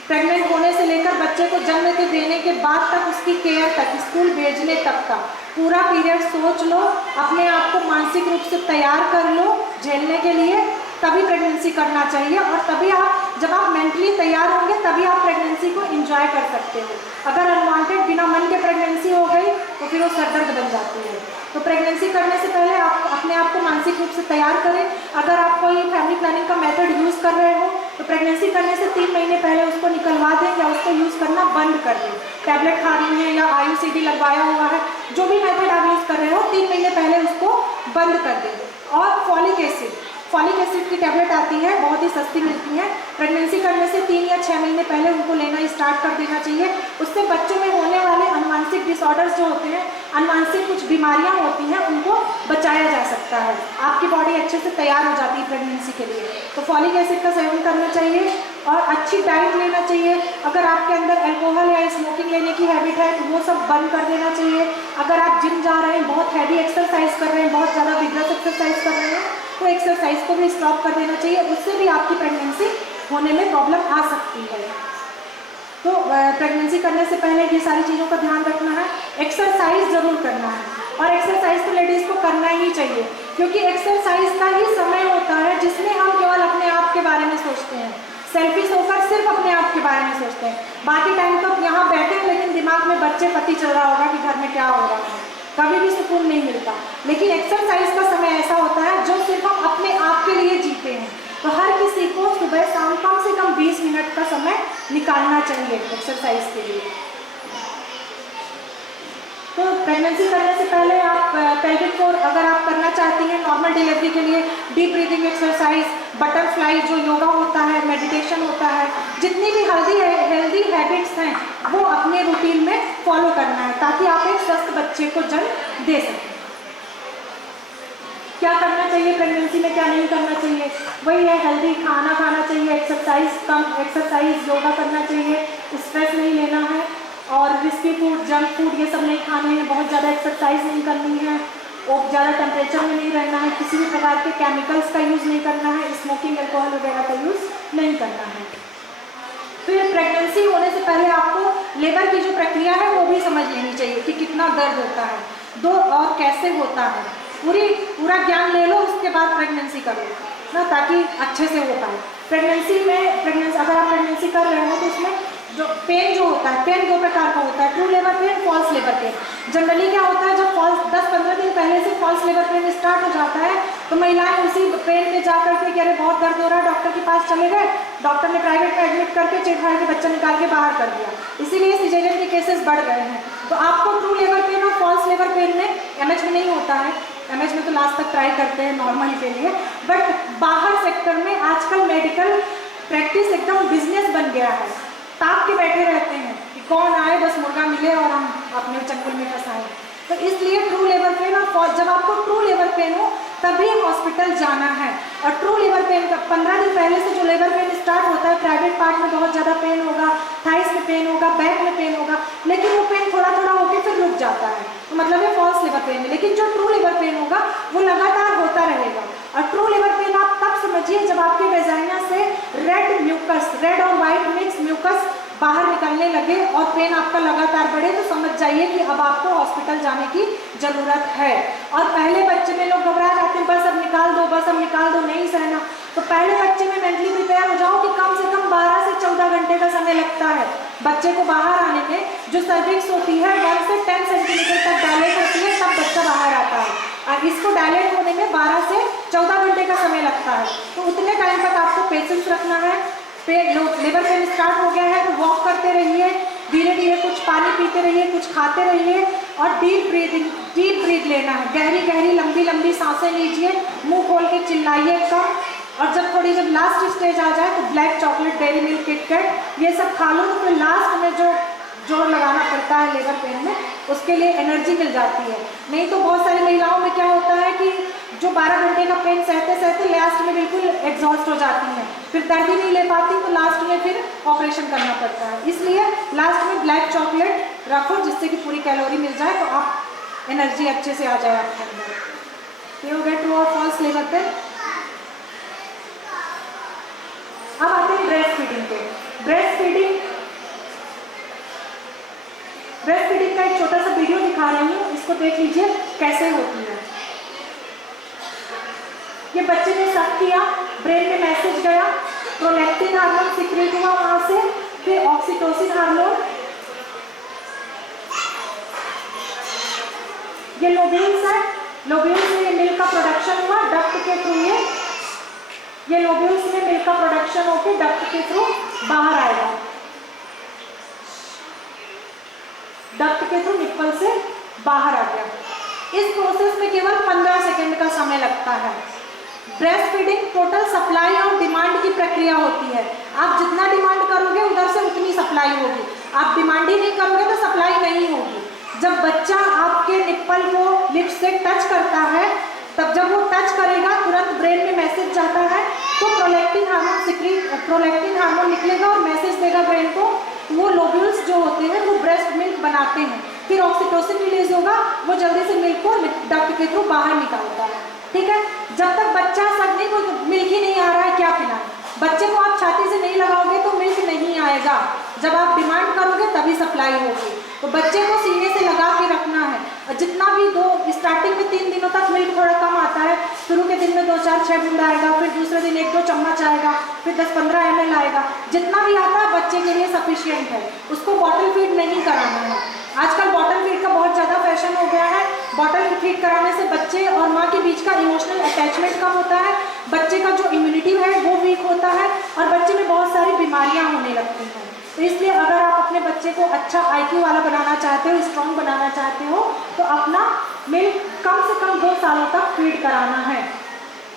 प्रेग्नेंट होने से लेकर बच्चे को जन्म के देने के बाद तक, उसकी केयर तक, स्कूल भेजने तक का पूरा पीरियड सोच लो, अपने आप को मानसिक रूप से तैयार कर लो झेलने के लिए, तभी प्रेगनेंसी करना चाहिए। और तभी जब आप मेंटली तैयार होंगे तभी आप प्रेगनेंसी को एंजॉय कर सकते हो। अगर अनवांटेड बिना मन के प्रेगनेंसी हो गई तो फिर वो सरदर्द बन जाती है। तो प्रेगनेंसी करने से पहले आप अपने आप को मानसिक रूप से तैयार करें। अगर आप कोई फैमिली प्लानिंग का मेथड यूज़ कर रहे हो तो प्रेगनेंसी करने से 3 महीने पहले उसको निकलवा दें या उसको यूज़ करना बंद कर दें। टैबलेट खा रही हैं या IUCD लगवाया हुआ है, जो भी मेथड आप यूज़ कर रहे हो 3 महीने पहले उसको बंद कर दें। और फॉलिक एसिड की टैबलेट आती है, बहुत ही सस्ती मिलती है। प्रेगनेंसी करने से 3 या 6 महीने पहले उनको लेना स्टार्ट कर देना चाहिए। उससे बच्चों में होने वाले अनवांटेड अनुवांशिक डिसऑर्डर्स जो होते हैं, अनुवांशिक कुछ बीमारियां होती हैं, उनको बचाया जा सकता है। आपकी बॉडी अच्छे से तैयार हो जाती है प्रेगनेंसी के लिए। तो फॉलिक एसिड का सेवन करना चाहिए और अच्छी डाइट लेना चाहिए। अगर आपके अंदर अल्कोहल या स्मोकिंग लेने की हैबिट है तो वो सब बंद कर देना चाहिए। अगर आप जिम जा रहे हैं, बहुत हैवी एक्सरसाइज कर रहे हैं, बहुत ज़्यादा विग्रस एक्सरसाइज कर रहे हैं, तो एक्सरसाइज को भी स्टॉप कर देना चाहिए। उससे भी आपकी प्रेगनेंसी होने में प्रॉब्लम आ सकती है। तो प्रेगनेंसी करने से पहले ये सारी चीज़ों का ध्यान रखना है। एक्सरसाइज ज़रूर करना है, और एक्सरसाइज तो लेडीज़ को करना ही चाहिए, क्योंकि एक्सरसाइज का ही समय होता है जिसमें हम केवल अपने आप के बारे में सोचते हैं। सेल्फिश होकर सिर्फ अपने आप के बारे में सोचते हैं। बाकी टाइम तो यहाँ बैठे हैं लेकिन दिमाग में बच्चे पति चल रहा होगा कि घर में क्या हो रहा है, कभी भी सुकून नहीं मिलता। लेकिन एक्सरसाइज का समय ऐसा होता है जो सिर्फ हम अपने आप के लिए जीते हैं। तो हर किसी को सुबह शाम कम से कम 20 मिनट का समय निकालना चाहिए एक्सरसाइज के लिए। तो प्रेगनेंसी करने से पहले आप पेल्विक फ्लोर अगर आप करना चाहती हैं नॉर्मल डिलीवरी के लिए, डीप ब्रीदिंग एक्सरसाइज, बटरफ्लाई जो योगा होता है, मेडिटेशन होता है, जितनी भी हेल्दी हैबिट्स हैं वो अपने रूटीन में फॉलो करना है, ताकि आप एक स्वस्थ बच्चे को जन्म दे सकें। क्या करना चाहिए प्रेगनेंसी में, क्या नहीं करना चाहिए, वही है हेल्दी खाना खाना चाहिए, एक्सरसाइज योगा करना चाहिए, स्ट्रेस नहीं लेना है, और रिस्की फूड, जंक फूड ये सब नहीं खाने हैं, बहुत ज़्यादा एक्सरसाइज नहीं करनी है, और ज़्यादा टेम्परेचर में नहीं रहना है, किसी भी प्रकार के केमिकल्स का यूज़ नहीं करना है, स्मोकिंग, अल्कोहल वगैरह का यूज़ नहीं करना है। फिर प्रेगनेंसी होने से पहले आपको लेबर की जो प्रक्रिया है वो भी समझ लेनी चाहिए कि कितना दर्द होता है और कैसे होता है। पूरा ज्ञान ले लो, उसके बाद प्रेगनेंसी करो ना, ताकि अच्छे से हो पाए। अगर आप प्रेगनेंसी कर रहे हो तो इसमें जो पेन जो होता है, पेन 2 प्रकार का होता है, true labour pain, false labour pain. Generally क्या होता है, जब 10-15 दिन पहले से फॉल्स लेबर पेन स्टार्ट हो जाता है तो महिलाएं उसी पेन में जा करके कह रहे बहुत दर्द हो रहा है, डॉक्टर के पास चले गए, डॉक्टर ने प्राइवेट में एडमिट करके चेक फाड़ के बच्चा निकाल के बाहर कर दिया, इसीलिए सिजेरियन के केसेस बढ़ गए हैं। तो आपको ट्रू लेबर पेन और फॉल्स लेबर पेन में एमएच में नहीं होता है, एमएच में तो लास्ट तक ट्राई करते हैं नॉर्मल के लिए, बट बाहर सेक्टर में आजकल मेडिकल प्रैक्टिस एकदम बिजनेस बन गया है। ताप के बैठे रहते हैं कि कौन आए, बस मुर्गा मिले और हम अपने चंगुल में फंसाएं। तो इसलिए ट्रू लेबर पेन और जब आपको ट्रू लेबर पेन हो तभी हॉस्पिटल जाना है। और ट्रू लेबर पेन का 15 दिन पहले से जो लेबर पेन स्टार्ट होता है, प्राइवेट पार्ट में बहुत ज़्यादा पेन होगा, थाइस में पेन होगा, बैक में पेन होगा, लेकिन वो पेन थोड़ा थोड़ा होकर फिर रुक जाता है, तो मतलब ये फॉल्स लेबर पेन है। लेकिन जो ट्रू लेबर पेन होगा वो लगातार होता रहेगा। और ट्रू लेबर पेन आप तब समझिए जब आपके वेजाइना से रेड और वाइट मिक्स म्यूकस बाहर निकलने लगे और पेन आपका लगातार बढ़े, तो समझ जाइए कि अब आपको हॉस्पिटल जाने की ज़रूरत है। और पहले बच्चे में लोग घबरा जाते हैं, बस अब निकाल दो, बस अब निकाल दो, नहीं सहना। तो पहले बच्चे में मेंटली प्रिपेयर हो जाओ कि कम से कम 12 से 14 घंटे का समय लगता है बच्चे को बाहर आने में। जो सर्विक्स होती है 1 से 10 सेंटीमीटर तक डायलेट होती है, तब बच्चा बाहर आता है, और इसको डायलेट होने में 12 से 14 घंटे का समय लगता है। तो उतने टाइम तक आपको पेशेंस रखना है। लेबर पेन स्टार्ट हो गया है तो वॉक करते रहिए, धीरे धीरे कुछ पानी पीते रहिए, कुछ खाते रहिए, और डीप ब्रीथ लेना है, गहरी गहरी लंबी लंबी सांसें लीजिए, मुंह खोल के चिल्लाइए कम। और जब लास्ट स्टेज आ जाए तो black chocolate, dairy milk, KitKat ये सब खा लो, तो फिर लास्ट में जो जोर लगाना पड़ता है लेबर पेन में, उसके लिए एनर्जी मिल जाती है। नहीं तो बहुत सारी महिलाओं में क्या होता है कि जो 12 घंटे का पेन सहते सहते लास्ट में बिल्कुल एग्जॉस्ट हो जाती हैं, फिर दर्द ही नहीं ले पाती, तो लास्ट में फिर ऑपरेशन करना पड़ता है। इसलिए लास्ट में ब्लैक चॉकलेट रखो जिससे कि पूरी कैलोरी मिल जाए, तो आप एनर्जी अच्छे से आ जाए आपके अंदर। ये हो गया ट्रू और फॉल्स लेबर पेन। अब आते हैं ब्रेस्ट फीडिंग पे। ब्रेस्ट फीडिंग का एक छोटा सा वीडियो दिखा रही हूँ, इसको देख लीजिए कैसे होती है। ये बच्चे ने शक किया, ब्रेन में मैसेज गया, प्रोलैक्टिन हार्मोन सीक्रेट हुआ वहां से, फिर ऑक्सीटोसिन हार्मोन, ये लोब्यूल्स है, लोब्यूल्स में मिल्क का प्रोडक्शन हुआ, डक्ट के थ्रू ये लोब्यूल्स में मिल्क का प्रोडक्शन होकर डक्ट के थ्रू बाहर आएगा, डक्ट के थ्रू निप्पल से बाहर आ गया। इस प्रोसेस में केवल 15 सेकंड का समय लगता है। ब्रेस्ट फीडिंग टोटल सप्लाई और डिमांड की प्रक्रिया होती है। आप जितना डिमांड करोगे उधर से उतनी सप्लाई होगी। आप डिमांड ही नहीं करोगे तो सप्लाई नहीं होगी। जब बच्चा आपके निप्पल को लिप्स से टच करता है, तब जब वो टच करेगा तुरंत ब्रेन में मैसेज जाता है, तो प्रोलैक्टिन हार्मोन निकलेगा और मैसेज देगा ब्रेन को। वो लोब्यूल्स जो होते हैं वो ब्रेस्ट मिल्क बनाते हैं, फिर ऑक्सीटोसिन रिलीज होगा, वो जल्दी से मिल्क को डक्ट के थ्रू बाहर निकालता है। ठीक है, जब तक बच्चा सगने को मिल्क ही नहीं आ रहा है, क्या पिलाएं? बच्चे को आप छाती से नहीं लगाओगे तो मिल्क नहीं आएगा, जब आप डिमांड करोगे तभी सप्लाई होगी। तो बच्चे को सीने से लगा के रखना है, और जितना भी स्टार्टिंग में 3 दिनों तक मिल्क थोड़ा कम आता है, शुरू के दिन में 2, 4, 6 बूंद आएगा, फिर दूसरे दिन 1, 2 चम्मच आएगा, फिर 10-15 ml आएगा, जितना भी आता है बच्चे के लिए सफिशिएंट है। उसको बॉटल फीड नहीं कराना है। आजकल बॉटल फीड का बहुत ज़्यादा फैशन हो गया है। बॉटल फीड कराने से बच्चे और माँ के बीच का इमोशनल अटैचमेंट कम होता है, बच्चे का जो इम्यूनिटी है वो वीक होता है, और बच्चे में बहुत सारी बीमारियाँ होने लगती हैं। तो इसलिए अगर आप अपने बच्चे को अच्छा IQ वाला बनाना चाहते हो, स्ट्रॉन्ग बनाना चाहते हो, तो अपना मिल्क कम से कम 2 सालों तक फीड कराना है।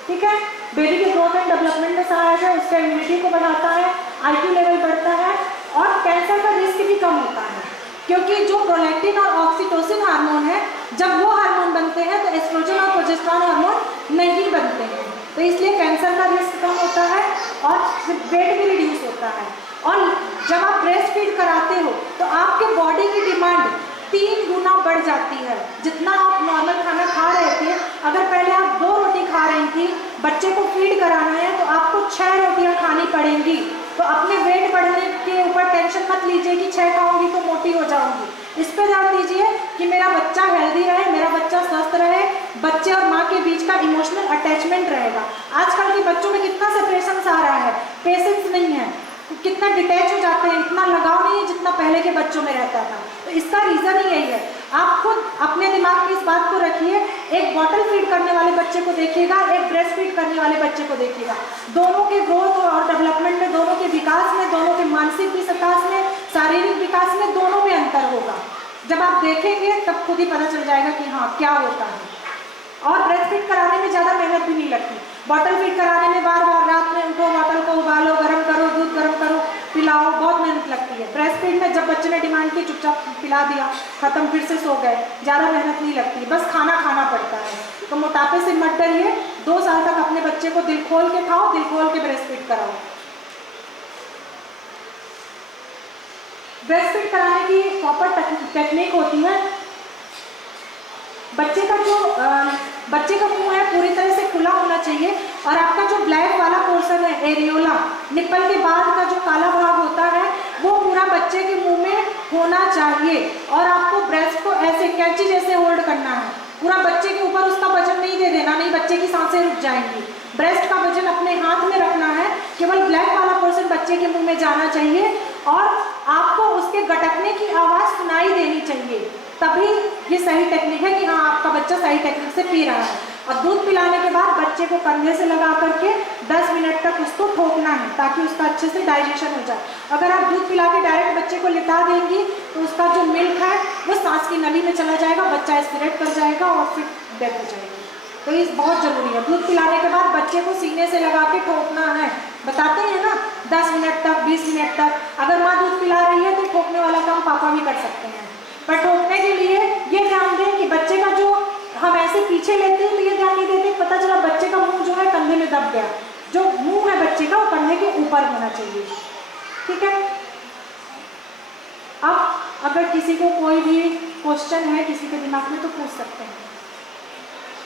ठीक है, बेबी के ग्रोथ एंड डेवलपमेंट में सहायक है, उसका इम्यूनिटी को बढ़ाता है, IQ लेवल बढ़ता है, और कैंसर का रिस्क भी कम होता है, क्योंकि जो प्रोलैक्टिन और ऑक्सीटोसिन हार्मोन है, जब वो हार्मोन बनते हैं तो एस्ट्रोजन और प्रोजेस्टेरॉन हार्मोन नहीं बनते हैं। तो इसलिए कैंसर का रिस्क कम होता है और वेट भी रिड्यूस होता है। और जब आप ब्रेस्ट फीड कराते हो तो आपके बॉडी की डिमांड 3 गुना बढ़ जाती है। जितना आप नॉर्मल खाना खा रहे थे, अगर पहले आप 2 रोटी खा रही थी, बच्चे को फीड कराना है तो आपको 6 रोटियां खानी पड़ेंगी। तो अपने वेट बढ़ने के ऊपर टेंशन मत लीजिए कि 6 खाऊंगी तो मोटी हो जाऊंगी। इस पर ध्यान दीजिए कि मेरा बच्चा हेल्दी रहे, मेरा बच्चा स्वस्थ रहे, बच्चे और माँ के बीच का इमोशनल अटैचमेंट रहेगा। आजकल के बच्चों में कितना सेपरेशन आ रहा है, पेशेंस नहीं है, कितना डिटैच हो जाते हैं, इतना लगाव नहीं है जितना पहले के बच्चों में रहता था। तो इसका रीज़न ही यही है। आप खुद अपने दिमाग में इस बात को रखिए, एक बॉटल फीड करने वाले बच्चे को देखिएगा, एक ब्रेस्ट फीड करने वाले बच्चे को देखिएगा, दोनों के ग्रोथ और डेवलपमेंट में, दोनों के विकास में, दोनों के मानसिक विकास में, शारीरिक विकास में, दोनों में अंतर होगा। जब आप देखेंगे तब खुद ही पता चल जाएगा कि हाँ क्या होता है। और ब्रेस्ट फीड कराने में ज़्यादा मेहनत भी नहीं लगती। बॉटल फीड कराने में बार बार रात में उठो, बॉटल को उबालो, गर्म करो, दूध गर्म करो, पिलाओ, बहुत मेहनत लगती है। ब्रेस्ट फीड में जब बच्चे ने डिमांड की, चुपचाप पिला दिया, खत्म, फिर से सो गए, ज़्यादा मेहनत नहीं लगती, बस खाना खाना पड़ता है। तो मोटापे से मत डरिए, 2 साल तक अपने बच्चे को दिल खोल के खाओ, दिल खोल के ब्रेस्ट फीड कराओ। ब्रेस्ट फीड कराने की प्रॉपर टेक्निक होती है। बच्चे का मुंह है पूरी तरह से खुला होना चाहिए, और आपका जो ब्लैक वाला पोर्शन है, एरियोला, निप्पल के बाद का जो काला भाग होता है, वो पूरा बच्चे के मुंह में होना चाहिए। और आपको ब्रेस्ट को ऐसे कैंची जैसे होल्ड करना है, पूरा बच्चे के ऊपर उसका वजन नहीं दे देना, नहीं बच्चे की सांसें रुक जाएंगी। ब्रेस्ट का वजन अपने हाथ में रखना है, केवल ब्लैक वाला पोर्शन बच्चे के मुंह में जाना चाहिए, और आपको उसके गटकने की आवाज़ सुनाई देनी चाहिए, तभी ये सही टेक्निक है कि हाँ आपका बच्चा सही टेक्निक से पी रहा है। और दूध पिलाने के बाद बच्चे को कंधे से लगा करके 10 मिनट तक उसको ठोकना है, ताकि उसका अच्छे से डाइजेशन हो जाए। अगर आप दूध पिला के डायरेक्ट बच्चे को लिटा देंगी तो उसका जो मिल्क है वो सांस की नली में चला जाएगा, बच्चा एस्पिरेट कर जाएगा और फिर डेथ हो जाएगी। तो ये बहुत ज़रूरी है। दूध पिलाने के बाद बच्चे को सीने से लगा के ठोकना है, बताते हैं ना, 10 मिनट तक, 20 मिनट तक। अगर माँ दूध पिला रही है तो ठोकने वाला काम पापा भी कर सकते हैं, पर ठोकने के लिए ये ध्यान दें कि बच्चे का जो हम ऐसे पीछे लेते हैं तो ये ध्यान नहीं देते, पता चला बच्चे का मुंह जो है कंधे में दब गया, जो मुंह है बच्चे का वो कंधे के ऊपर होना चाहिए। ठीक है, अब अगर किसी को कोई भी क्वेश्चन है किसी के दिमाग में तो पूछ सकते हैं।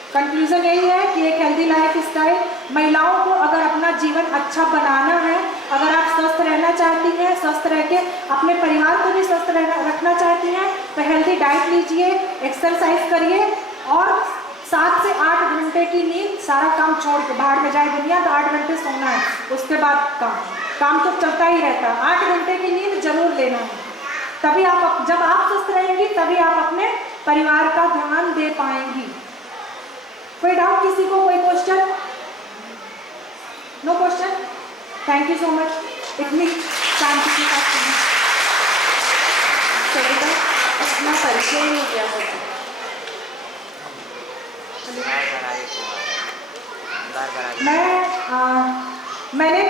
कंक्लूजन यही है कि एक हेल्दी लाइफ स्टाइल, महिलाओं को अगर अपना जीवन अच्छा बनाना है, अगर आप स्वस्थ रहना चाहती हैं, स्वस्थ रह के अपने परिवार को भी स्वस्थ रखना चाहती हैं, तो हेल्दी डाइट लीजिए, एक्सरसाइज करिए, और 7 से 8 घंटे की नींद, सारा काम छोड़ के, बाहर में जाए दुनिया तो 8 घंटे सोना है, उसके बाद काम तो चलता ही रहता है। 8 घंटे की नींद जरूर लेना है, तभी आप, जब आप स्वस्थ रहेंगी तभी आप अपने परिवार का ध्यान दे पाएंगी। कोई डाउट किसी को, कोई question? No question? Thank you so much. इतनी शांति के साथ अपना परिचय ही हो गया होता। मैंने